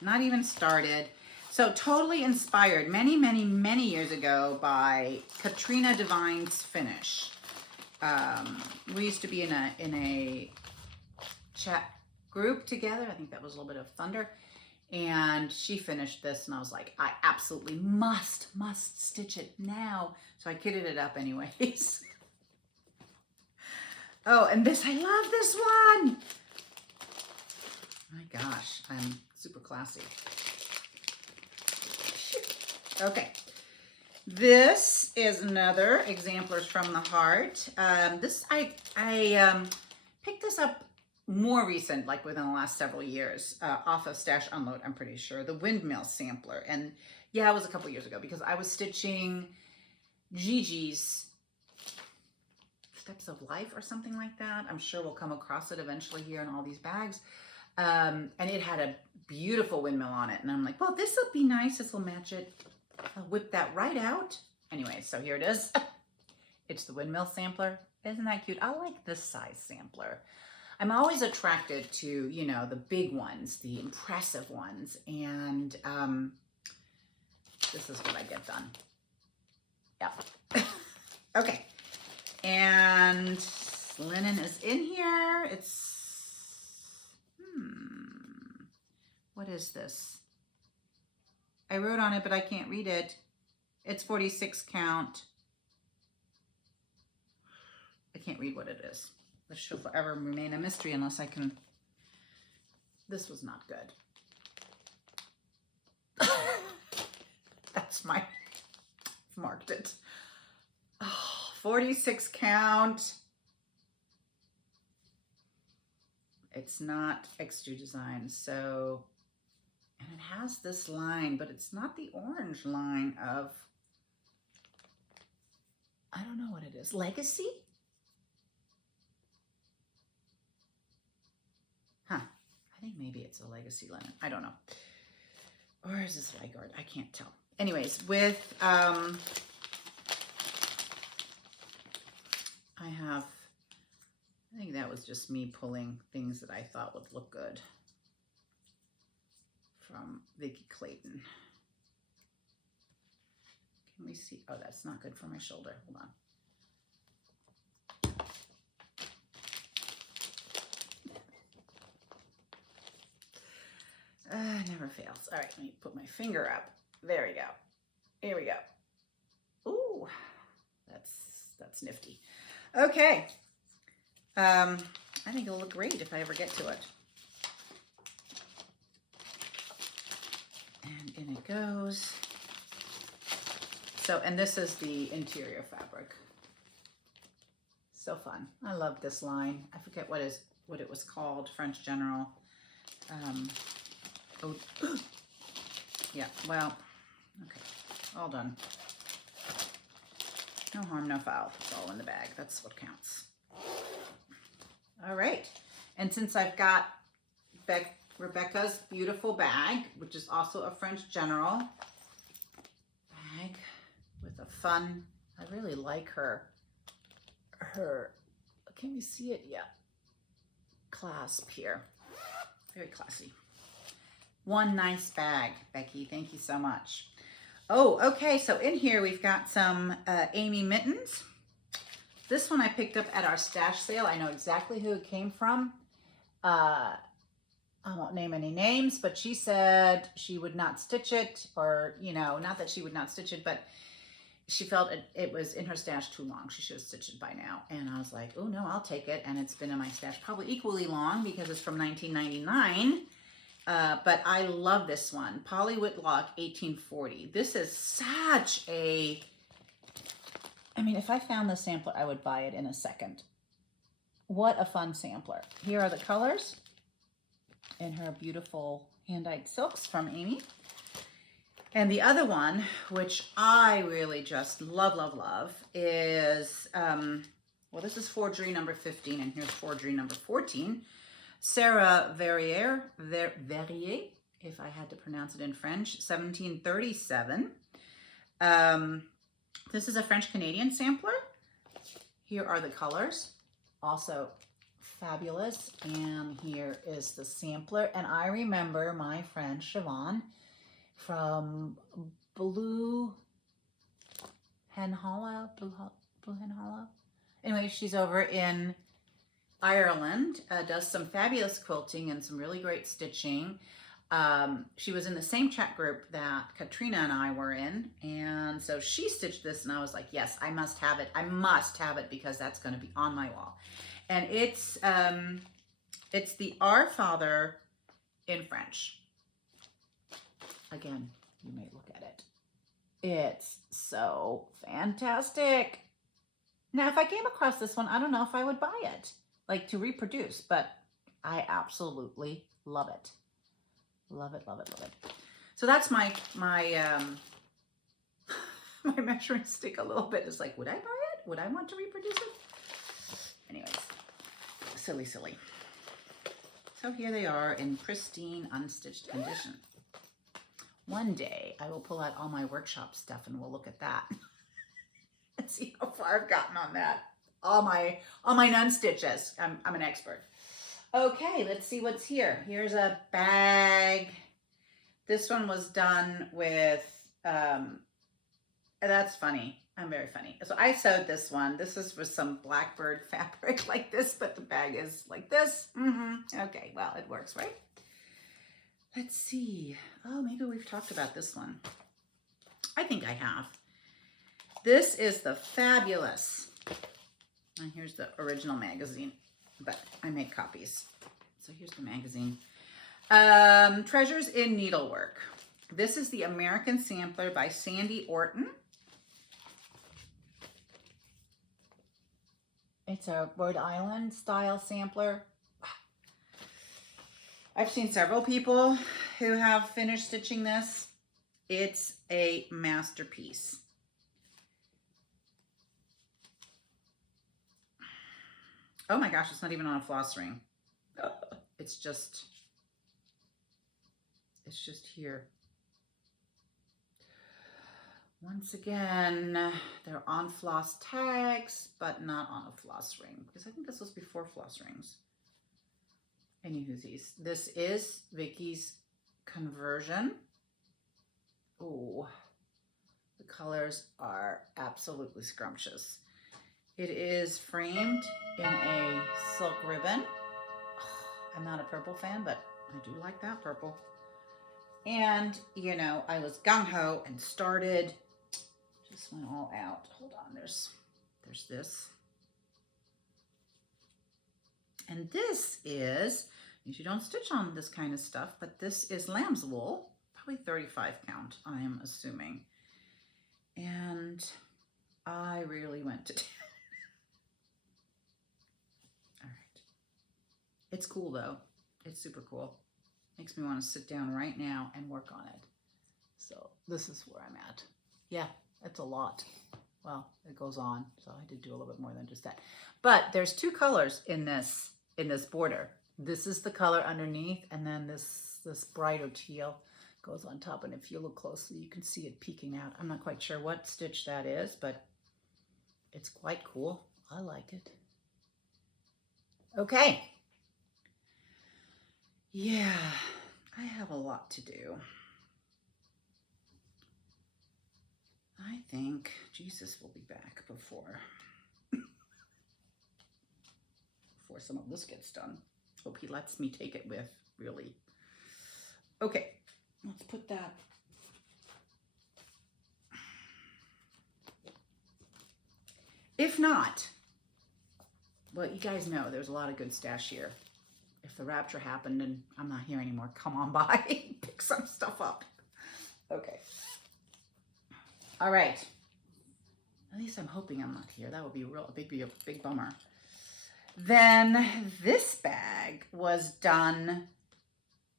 not even started. So totally inspired many, many, many years ago by Katrina Devine's Finish. We used to be in a chat group together. I think that was a little bit of thunder. And she finished this and I was like, I absolutely must stitch it now. So I kitted it up anyways. Oh, and this, I love this one. My gosh, I'm super classy. Okay, this is another Exemplars from the Heart. I picked this up more recent, like within the last several years, off of Stash Unload, I'm pretty sure, the Windmill Sampler. And yeah, it was a couple years ago because I was stitching Gigi's Steps of Life or something like that. I'm sure we'll come across it eventually here in all these bags. And it had a beautiful windmill on it. And I'm like, well, this will be nice. This will match it. I'll whip that right out. Anyway, so here it is. It's the Windmill Sampler. Isn't that cute? I like this size sampler. I'm always attracted to, you know, the big ones, the impressive ones. And this is what I get done. Yeah. Okay. And linen is in here. It's what is this? I wrote on it, but I can't read it. It's 46 count. I can't read what it is. This shall forever remain a mystery unless I can. This was not good. That's my, marked it. Oh, 46 count. It's not extra design, so, and it has this line, but it's not the orange line of, I don't know what it is, Legacy? Huh, I think maybe it's a Legacy linen, I don't know. Or is this Ligard? I can't tell. Anyways, with, I think that was just me pulling things that I thought would look good from Vicky Clayton. Can we see? Oh, that's not good for my shoulder. Hold on. Never fails. All right, let me put my finger up. There we go. Here we go. Ooh, that's nifty. Okay. I think it'll look great if I ever get to it. And in it goes. So, and this is the interior fabric. So fun. I love this line. I forget what it was called, French General. Oh, yeah, well, okay, all done. No harm, no foul. It's all in the bag. That's what counts. All right, and since I've got Rebecca's beautiful bag, which is also a French General bag with a fun, I really like her, can you see it? Yeah, clasp here, very classy. One nice bag, Becky, thank you so much. Oh, okay, so in here we've got some Amy mittens. This one I picked up at our stash sale. I know exactly who it came from. I won't name any names, but she said she would not stitch it, or, you know, not that she would not stitch it, but she felt it was in her stash too long. She should have stitched it by now. And I was like, oh no, I'll take it. And it's been in my stash probably equally long because it's from 1999. But I love this one. Polly Whitlock, 1840. This is such a, I mean, if I found this sampler, I would buy it in a second. What a fun sampler. Here are the colors in her beautiful hand-dyed silks from Amy. And the other one, which I really just love, love, love, is, well, this is forgery number 15, and here's forgery number 14. Sarah Verrier, if I had to pronounce it in French, 1737. This is a French-Canadian sampler. Here are the colors, also fabulous. And here is the sampler. And I remember my friend Siobhan from Blue Hen Hollow. Anyway, she's over in Ireland, does some fabulous quilting and some really great stitching. She was in the same chat group that Katrina and I were in, and so she stitched this, and I was like, yes, I must have it. I must have it because that's going to be on my wall. And it's the Our Father in French. Again, you may look at it. It's so fantastic. Now, if I came across this one, I don't know if I would buy it, like to reproduce, but I absolutely love it. Love it, love it, love it. So that's my my measuring stick a little bit. It's like, would I buy it? Would I want to reproduce it? Anyways, silly, silly. So here they are in pristine, unstitched condition. One day I will pull out all my workshop stuff and we'll look at that and see how far I've gotten on that. All my non-stitches. I'm an expert. Okay, let's see what's here. Here's a bag. This one was done with, that's funny. I'm very funny. So I sewed this one. This is with some blackbird fabric like this, but the bag is like this. Okay, well, it works, right? Let's see. Oh, maybe we've talked about this one. I think I have. This is the fabulous, and here's the original magazine, but I made copies. So here's the magazine. Treasures in Needlework. This is the American Sampler by Sandy Orton. It's a Rhode Island style sampler. I've seen several people who have finished stitching this. It's a masterpiece. Oh my gosh, it's not even on a floss ring. It's just here. Once again, they're on floss tags, but not on a floss ring, because I think this was before floss rings. Anywhoosies, this is Vicky's conversion. Oh, the colors are absolutely scrumptious. It is framed in a silk ribbon. I'm not a purple fan, but I do like that purple. And, you know, I was gung-ho and started, just went all out. Hold on, there's this. And this is, you don't stitch on this kind of stuff, but this is lamb's wool, probably 35 count, I am assuming. And I really went to town. All right. It's cool though. It's super cool. Makes me want to sit down right now and work on it. So this is where I'm at. Yeah, it's a lot. Well, it goes on, so I did do a little bit more than just that. But there's two colors in this border. This is the color underneath, and then this brighter teal goes on top. And if you look closely, you can see it peeking out. I'm not quite sure what stitch that is, but it's quite cool. I like it. Okay. Yeah, I have a lot to do. I think Jesus will be back before some of this gets done. Hope he lets me take it with, really. Okay, let's put that If not, well, you guys know there's a lot of good stash here. If the rapture happened and I'm not here anymore, come on by, pick some stuff up. Okay. All right. At least I'm hoping I'm not here. That would be a big bummer. Then this bag was done.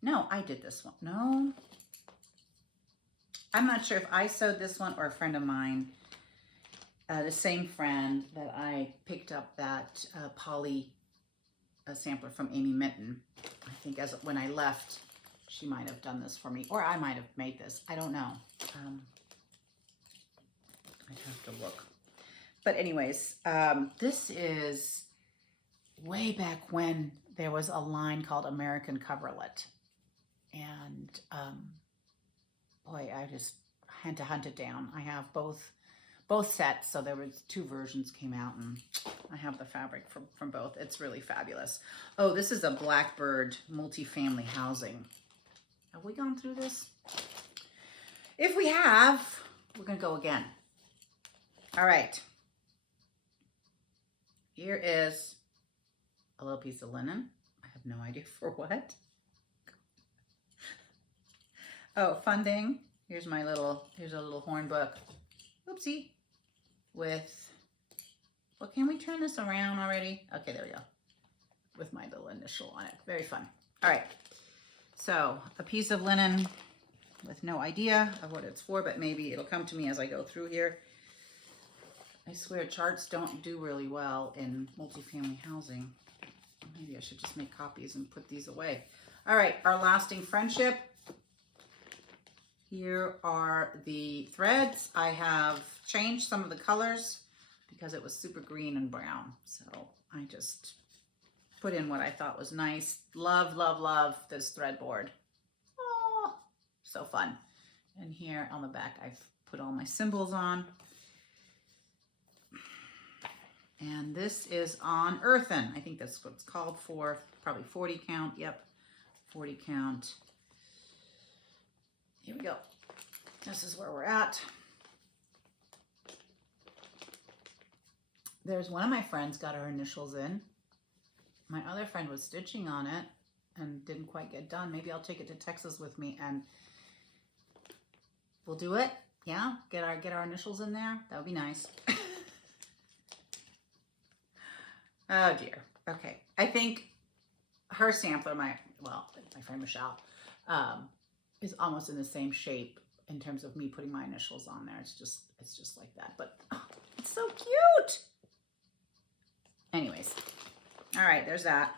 No, I did this one. No. I'm not sure if I sewed this one or a friend of mine, the same friend that I picked up that poly sampler from Amy Minton. I think when I left, she might have done this for me, or I might have made this. I don't know. I'd have to look. But anyways, this is way back when there was a line called American Coverlet. And boy, I just had to hunt it down. I have both sets, so there was 2 versions came out, and I have the fabric from both. It's really fabulous. Oh, this is a Blackbird multifamily housing. Have we gone through this? If we have, we're gonna go again. All right. Here is a little piece of linen. I have no idea for what. Oh, funding. Here's a little horn book. Oopsie. With, well, can we turn this around already? Okay, there we go. With my little initial on it. Very fun. All right. So a piece of linen with no idea of what it's for, but maybe it'll come to me as I go through here. I swear charts don't do really well in multifamily housing. Maybe I should just make copies and put these away. All right, our lasting friendship. Here are the threads. I have changed some of the colors because it was super green and brown. So I just put in what I thought was nice. Love, love, love this thread board. Oh, so fun. And here on the back, I've put all my symbols on. And this is on earthen. I think that's what it's called for. Probably 40 count. Yep, 40 count. Here we go. This is where we're at. There's one of my friends got her initials in. My other friend was stitching on it and didn't quite get done. Maybe I'll take it to Texas with me and we'll do it. Yeah, get our initials in there. That would be nice. Oh dear. Okay. I think her sampler, my friend Michelle, is almost in the same shape in terms of me putting my initials on there. It's just like that, but oh, it's so cute. Anyways, all right, there's that.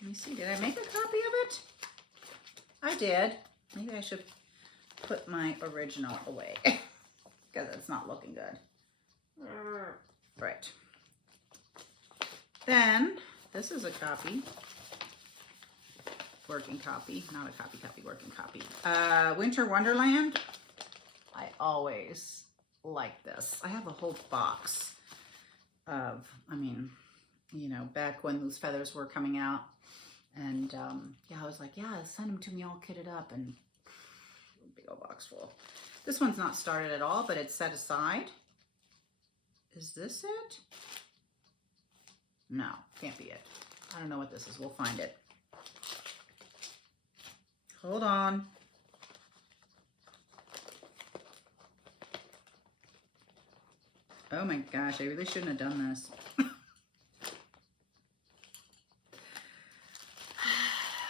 Let me see, did I make a copy of it? I did. Maybe I should put my original away because it's not looking good. Right. Then this is a copy. Working copy, not a copy, working copy. Winter Wonderland. I always like this. I have a whole box of, back when those feathers were coming out. And yeah, I was like, yeah, send them to me all kitted up, and big old box full. This one's not started at all, but it's set aside. Is this it? No, can't be it. I don't know what this is. We'll find it. Hold on. Oh my gosh, I really shouldn't have done this.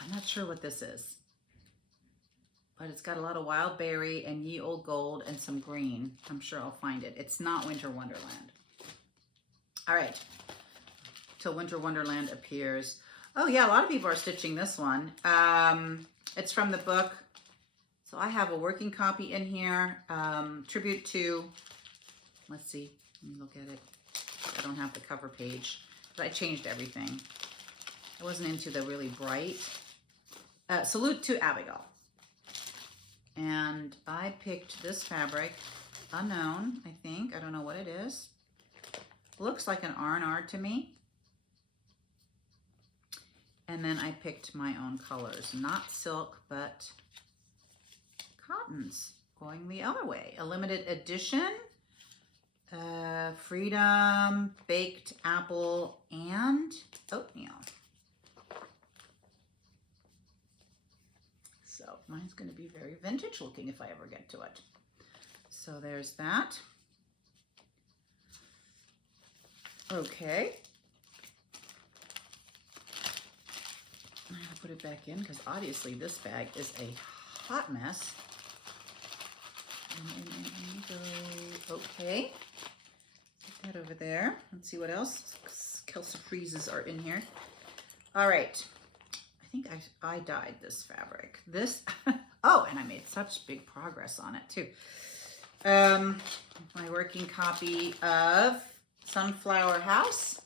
I'm not sure what this is, but it's got a lot of wild berry and ye old gold and some green. I'm sure I'll find it. It's not Winter Wonderland. All right, till Winter Wonderland appears. Oh yeah, a lot of people are stitching this one. It's from the book. So I have a working copy in here, tribute to, let's see, let me look at it. I don't have the cover page, but I changed everything. I wasn't into the really bright. Salute to Abigail. And I picked this fabric, unknown, I think. I don't know what it is. Looks like an R&R to me. And then I picked my own colors, not silk, but cottons. going the other way. A limited edition. Freedom, baked apple, and oatmeal. So mine's going to be very vintage looking if I ever get to it. So there's that. Okay. I'm going to put it back in because obviously this bag is a hot mess. Okay. Put that over there. Let's see what else. Kelsa freezes are in here. All right. I think I dyed this fabric. This, oh, and I made such big progress on it too. My working copy of Sunflower House.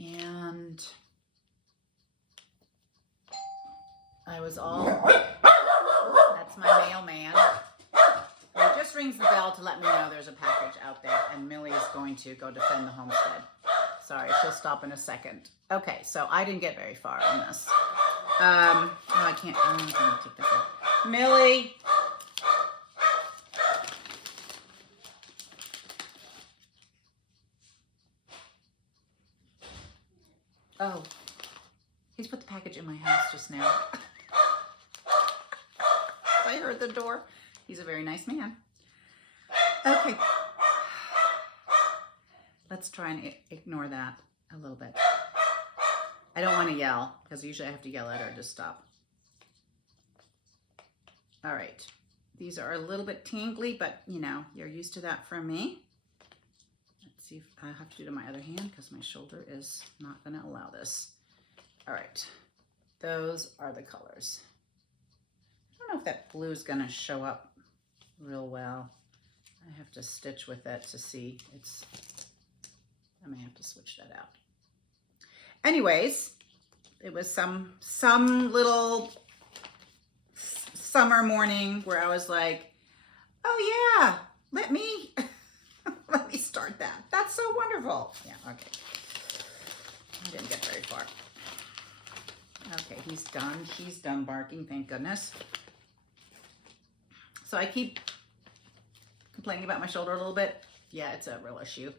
And I was all, that's my mailman. It just rings the bell to let me know there's a package out there, and Millie is going to go defend the homestead. Sorry, she'll stop in a second. Okay, so I didn't get very far on this. Oh, I can't, I'm going to take this off. Millie. Oh, he's put the package in my house just now. I heard the door. He's a very nice man. Okay. Let's try and ignore that a little bit. I don't want to yell because usually I have to yell at her to stop. All right. These are a little bit tingly, but you know, you're used to that from me. Let's see if I have to do it to my other hand because my shoulder is not going to allow this. All right. Those are the colors. I don't know if that blue is going to show up real well. I have to stitch with it to see. I may have to switch that out. Anyways, it was some little summer morning where I was like, oh yeah, let me start that. That's so wonderful. Yeah, okay. I didn't get very far. Okay, he's done. She's done barking, thank goodness. So I keep complaining about my shoulder a little bit. Yeah, it's a real issue.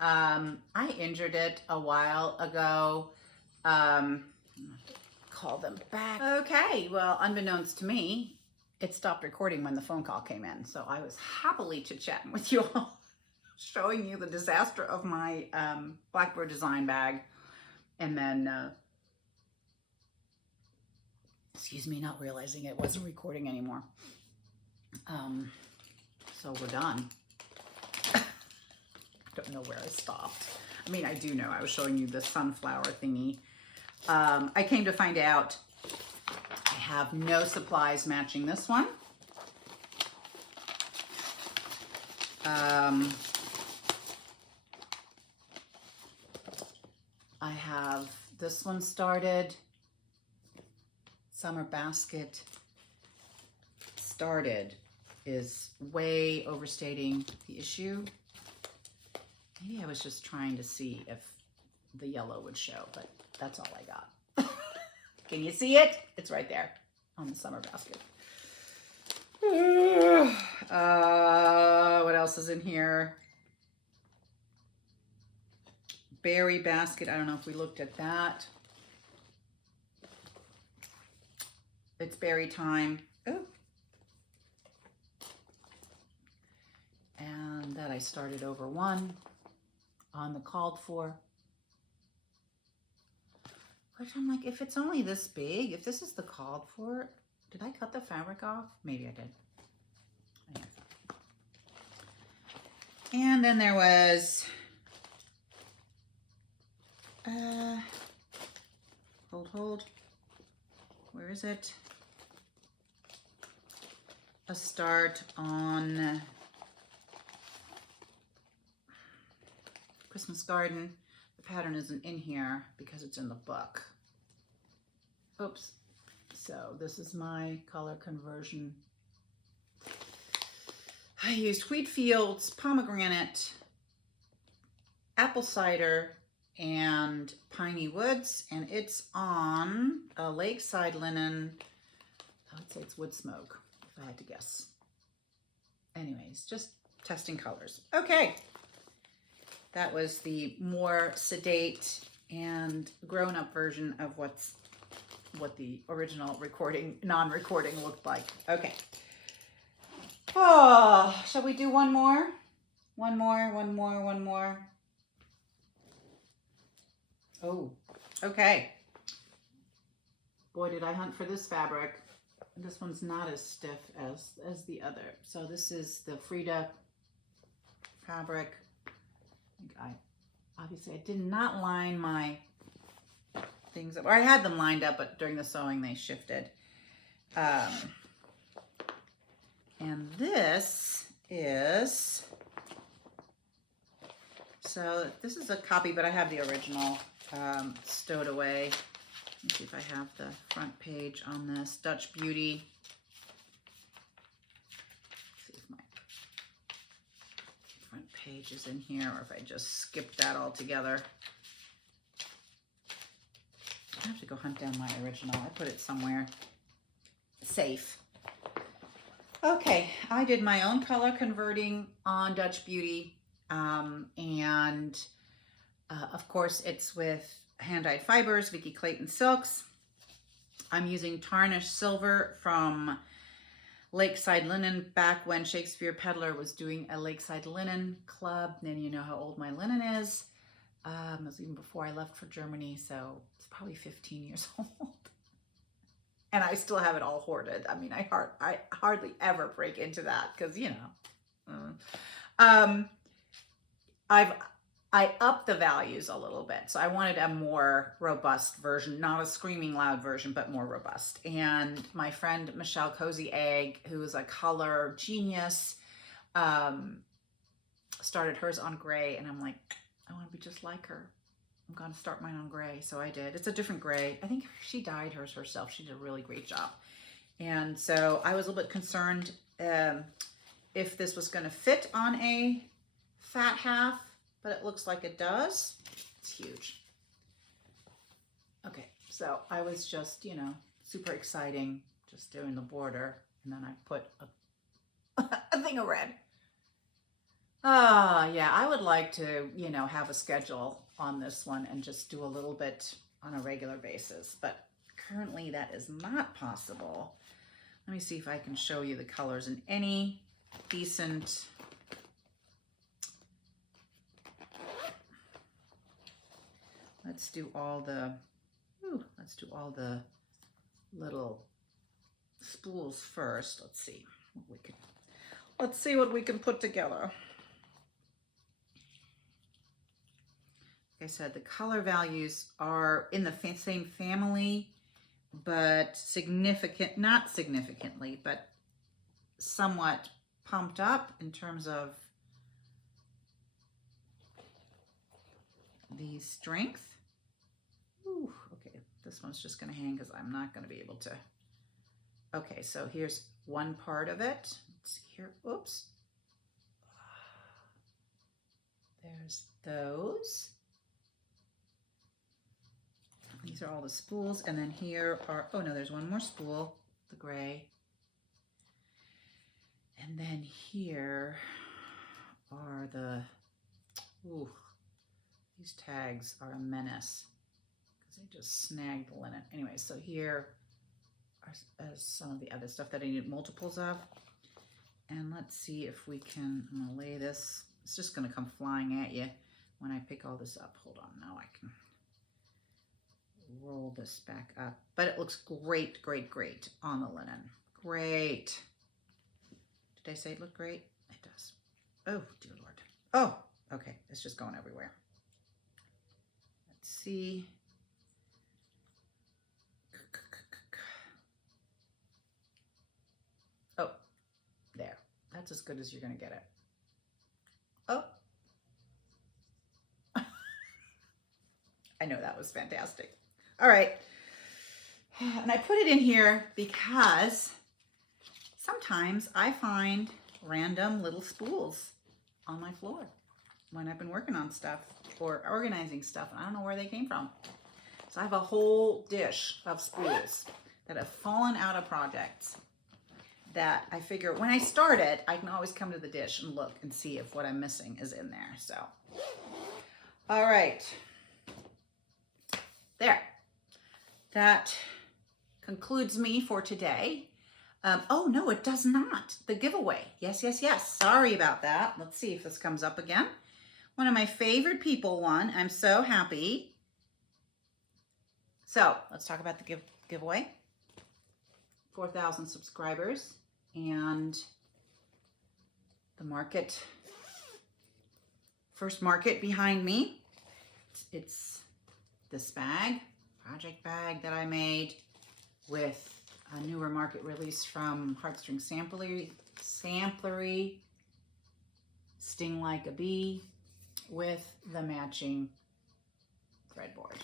I injured it a while ago. Call them back. Okay, well, unbeknownst to me, it stopped recording when the phone call came in. So I was happily chit-chatting with you all, showing you the disaster of my Blackbird design bag. And then, excuse me, not realizing it wasn't recording anymore. So we're done. Don't know where I stopped. I mean, I do know. I was showing you the sunflower thingy. I came to find out I have no supplies matching this one. I have this one started. Summer Basket started is way overstating the issue. Maybe I was just trying to see if the yellow would show, but that's all I got. Can you see it? It's right there on the Summer Basket. What else is in here? Berry Basket. I don't know if we looked at that. It's berry time. Oh. And that I started over one on the called for. Which I'm like, if it's only this big, if this is the called for, did I cut the fabric off? Maybe I did. And then there was, hold, where is it? A start on Christmas Garden. The pattern isn't in here because it's in the book. Oops. So this is my color conversion. I used Wheatfields, pomegranate, apple cider, and piney woods, and it's on a lakeside linen I would say it's wood smoke, if I had to guess. Anyways, just testing colors. Okay. That was the more sedate and grown-up version of what the original recording, non-recording looked like. Okay. Oh, shall we do one more? One more. Oh, okay. Boy, did I hunt for this fabric. This one's not as stiff as the other. So this is the Frida fabric. Obviously I did not line my things up, or I had them lined up, but during the sewing they shifted. And this is, so this is a copy, but I have the original stowed away. Let me see if I have the front page on this. Dutch Beauty. Let's see if my front page is in here, or if I just skipped that all together. I have to go hunt down my original. I put it somewhere safe. Okay, I did my own color converting on Dutch Beauty, and of course it's with hand-dyed fibers, Vicky Clayton silks. I'm using tarnished silver from Lakeside Linen, back when Shakespeare Peddler was doing a Lakeside Linen club. Then you know how old my linen is. It was even before I left for Germany, so it's probably 15 years old. And I still have it all hoarded. I mean, I hardly ever break into that because, you know. I upped the values a little bit. So I wanted a more robust version, not a screaming loud version, but more robust. And my friend Michelle Cozy Egg, who is a color genius, started hers on gray. And I'm like, I want to be just like her. I'm going to start mine on gray. So I did. It's a different gray. I think she dyed hers herself. She did a really great job. And so I was a little bit concerned if this was going to fit on a fat half, but it looks like it does. It's huge. Okay, so I was just, you know, super exciting, just doing the border. And then I put a thing of red. Yeah, I would like to, you know, have a schedule on this one and just do a little bit on a regular basis, but currently that is not possible. Let me see if I can show you the colors in any decent, let's do all the little spools first. Let's see what we can put together. Like I said, the color values are in the same family, but not significantly, but somewhat pumped up in terms of the strength. Ooh, okay, this one's just going to hang because I'm not going to be able to. Okay, so here's one part of it. Let's see here. Oops. There's those. These are all the spools, and then here are, oh no, there's one more spool, the gray. And then here are the, ooh, these tags are a menace because they just snagged the linen. Anyway, so here are some of the other stuff that I need multiples of. And let's see if we can, I'm gonna lay this, it's just gonna come flying at you when I pick all this up. Hold on, now I can roll this back up, but it looks great, great, great on the linen. Great. Did I say it looked great? It does. Oh, dear Lord. Oh, okay. It's just going everywhere. Let's see. Oh, there. That's as good as you're going to get it. Oh. I know that was fantastic. All right. And I put it in here because sometimes I find random little spools on my floor when I've been working on stuff or organizing stuff, and I don't know where they came from. So I have a whole dish of spools that have fallen out of projects that I figure when I start it, I can always come to the dish and look and see if what I'm missing is in there. So, all right. There. That concludes me for today. Oh, no, it does not. The giveaway. Yes, yes, yes. Sorry about that. Let's see if this comes up again. One of my favorite people won. I'm so happy. So let's talk about the giveaway. 4,000 subscribers and the market, first market behind me. It's this bag, project bag that I made with a newer market release from Heartstring Samplery, Sting Like a Bee, with the matching threadboard.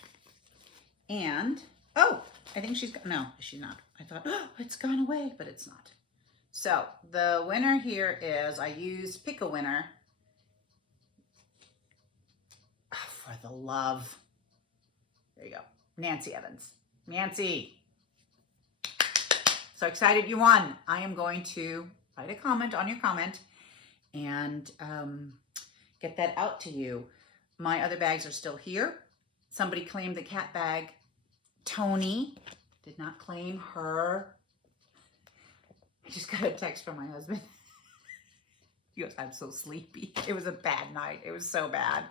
And, oh, I think she's, no, she's not. I thought, oh, it's gone away, but it's not. So the winner here is, I used Pick a Winner. Oh, for the love. There you go. Nancy Evans. Nancy. So excited you won. I am going to write a comment on your comment and get that out to you. My other bags are still here. Somebody claimed the cat bag. Tony did not claim her. I just got a text from my husband. He goes, I'm so sleepy. It was a bad night. It was so bad.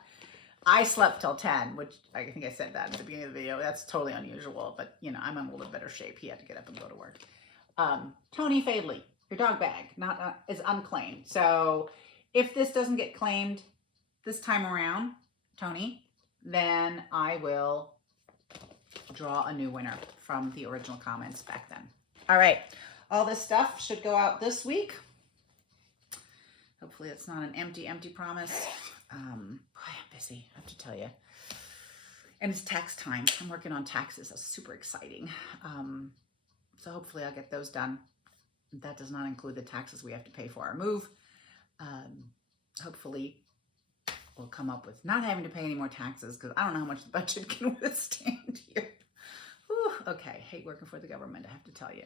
I slept till 10, which I think I said that at the beginning of the video. That's totally unusual, but you know, I'm in a little better shape. He had to get up and go to work. Tony Fadley, your dog bag is unclaimed. So if this doesn't get claimed this time around, Tony, then I will draw a new winner from the original comments back then. All right, all this stuff should go out this week. Hopefully it's not an empty promise. Boy, I'm busy, I have to tell you. And it's tax time. I'm working on taxes. That's super exciting. So hopefully I'll get those done. That does not include the taxes we have to pay for our move. Hopefully we'll come up with not having to pay any more taxes, because I don't know how much the budget can withstand here. Whew, okay, hate working for the government, I have to tell you.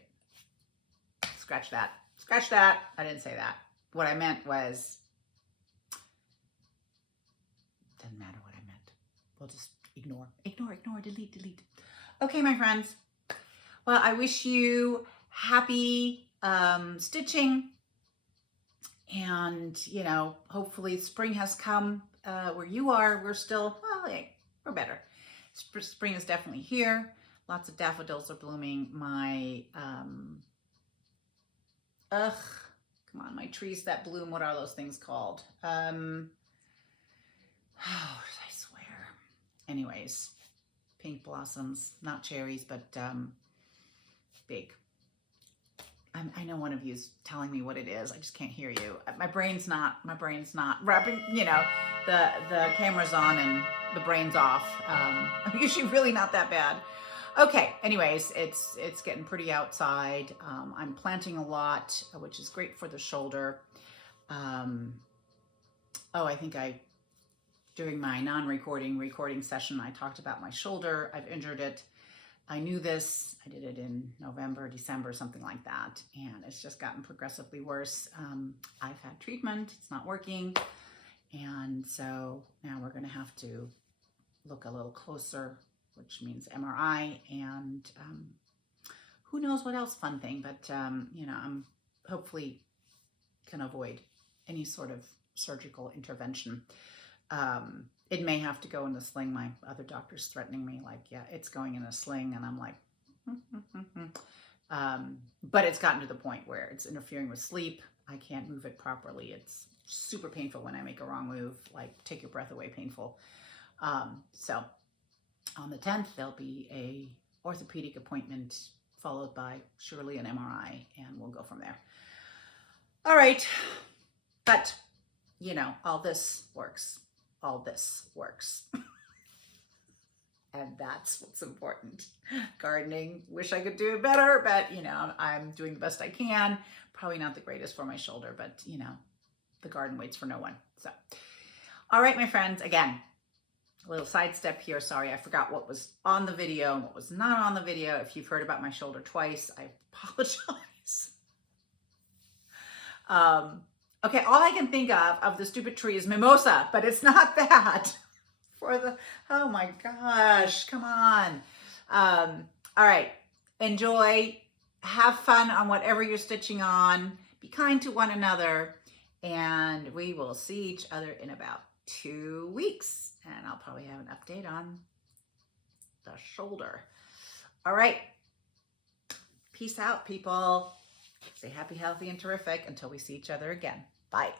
Scratch that. Scratch that. I didn't say that. What I meant was, doesn't matter what I meant. We'll just ignore, delete. Okay, my friends. Well, I wish you happy stitching, and you know, hopefully spring has come where you are. We're still, well, hey, we're better. Spring is definitely here. Lots of daffodils are blooming. My come on, my trees that bloom, what are those things called? Oh, I swear. Anyways, pink blossoms, not cherries, but big. I know one of you's telling me what it is. I just can't hear you. My brain's not wrapping, you know, the camera's on and the brain's off. I'm usually really not that bad. Okay, anyways, it's getting pretty outside. I'm planting a lot, which is great for the shoulder. Oh, I think during my recording session, I talked about my shoulder. I've injured it. I knew this. I did it in November, December, something like that. And it's just gotten progressively worse. I've had treatment. It's not working. And so now we're going to have to look a little closer, which means MRI and who knows what else fun thing. But, you know, I'm hopefully can avoid any sort of surgical intervention. It may have to go in the sling. My other doctor's threatening me, like, yeah, it's going in a sling. And I'm like, but it's gotten to the point where it's interfering with sleep. I can't move it properly. It's super painful when I make a wrong move, like take your breath away painful. So on the 10th, there'll be a orthopedic appointment followed by surely an MRI, and we'll go from there. All right. But, you know, all this works. All this works. And that's what's important. Gardening, wish I could do it better, but you know, I'm doing the best I can. Probably not the greatest for my shoulder, but you know, the garden waits for no one. So, all right, my friends, again, A little sidestep here. Sorry, I forgot what was on the video and what was not on the video. If you've heard about my shoulder twice, I apologize. Okay, all I can think of the stupid tree is mimosa, but it's not that. Oh my gosh, come on. All right, enjoy, have fun on whatever you're stitching on, be kind to one another, and we will see each other in about 2 weeks. And I'll probably have an update on the shoulder. All right, peace out, people. Stay happy, healthy, and terrific until we see each other again. Bye.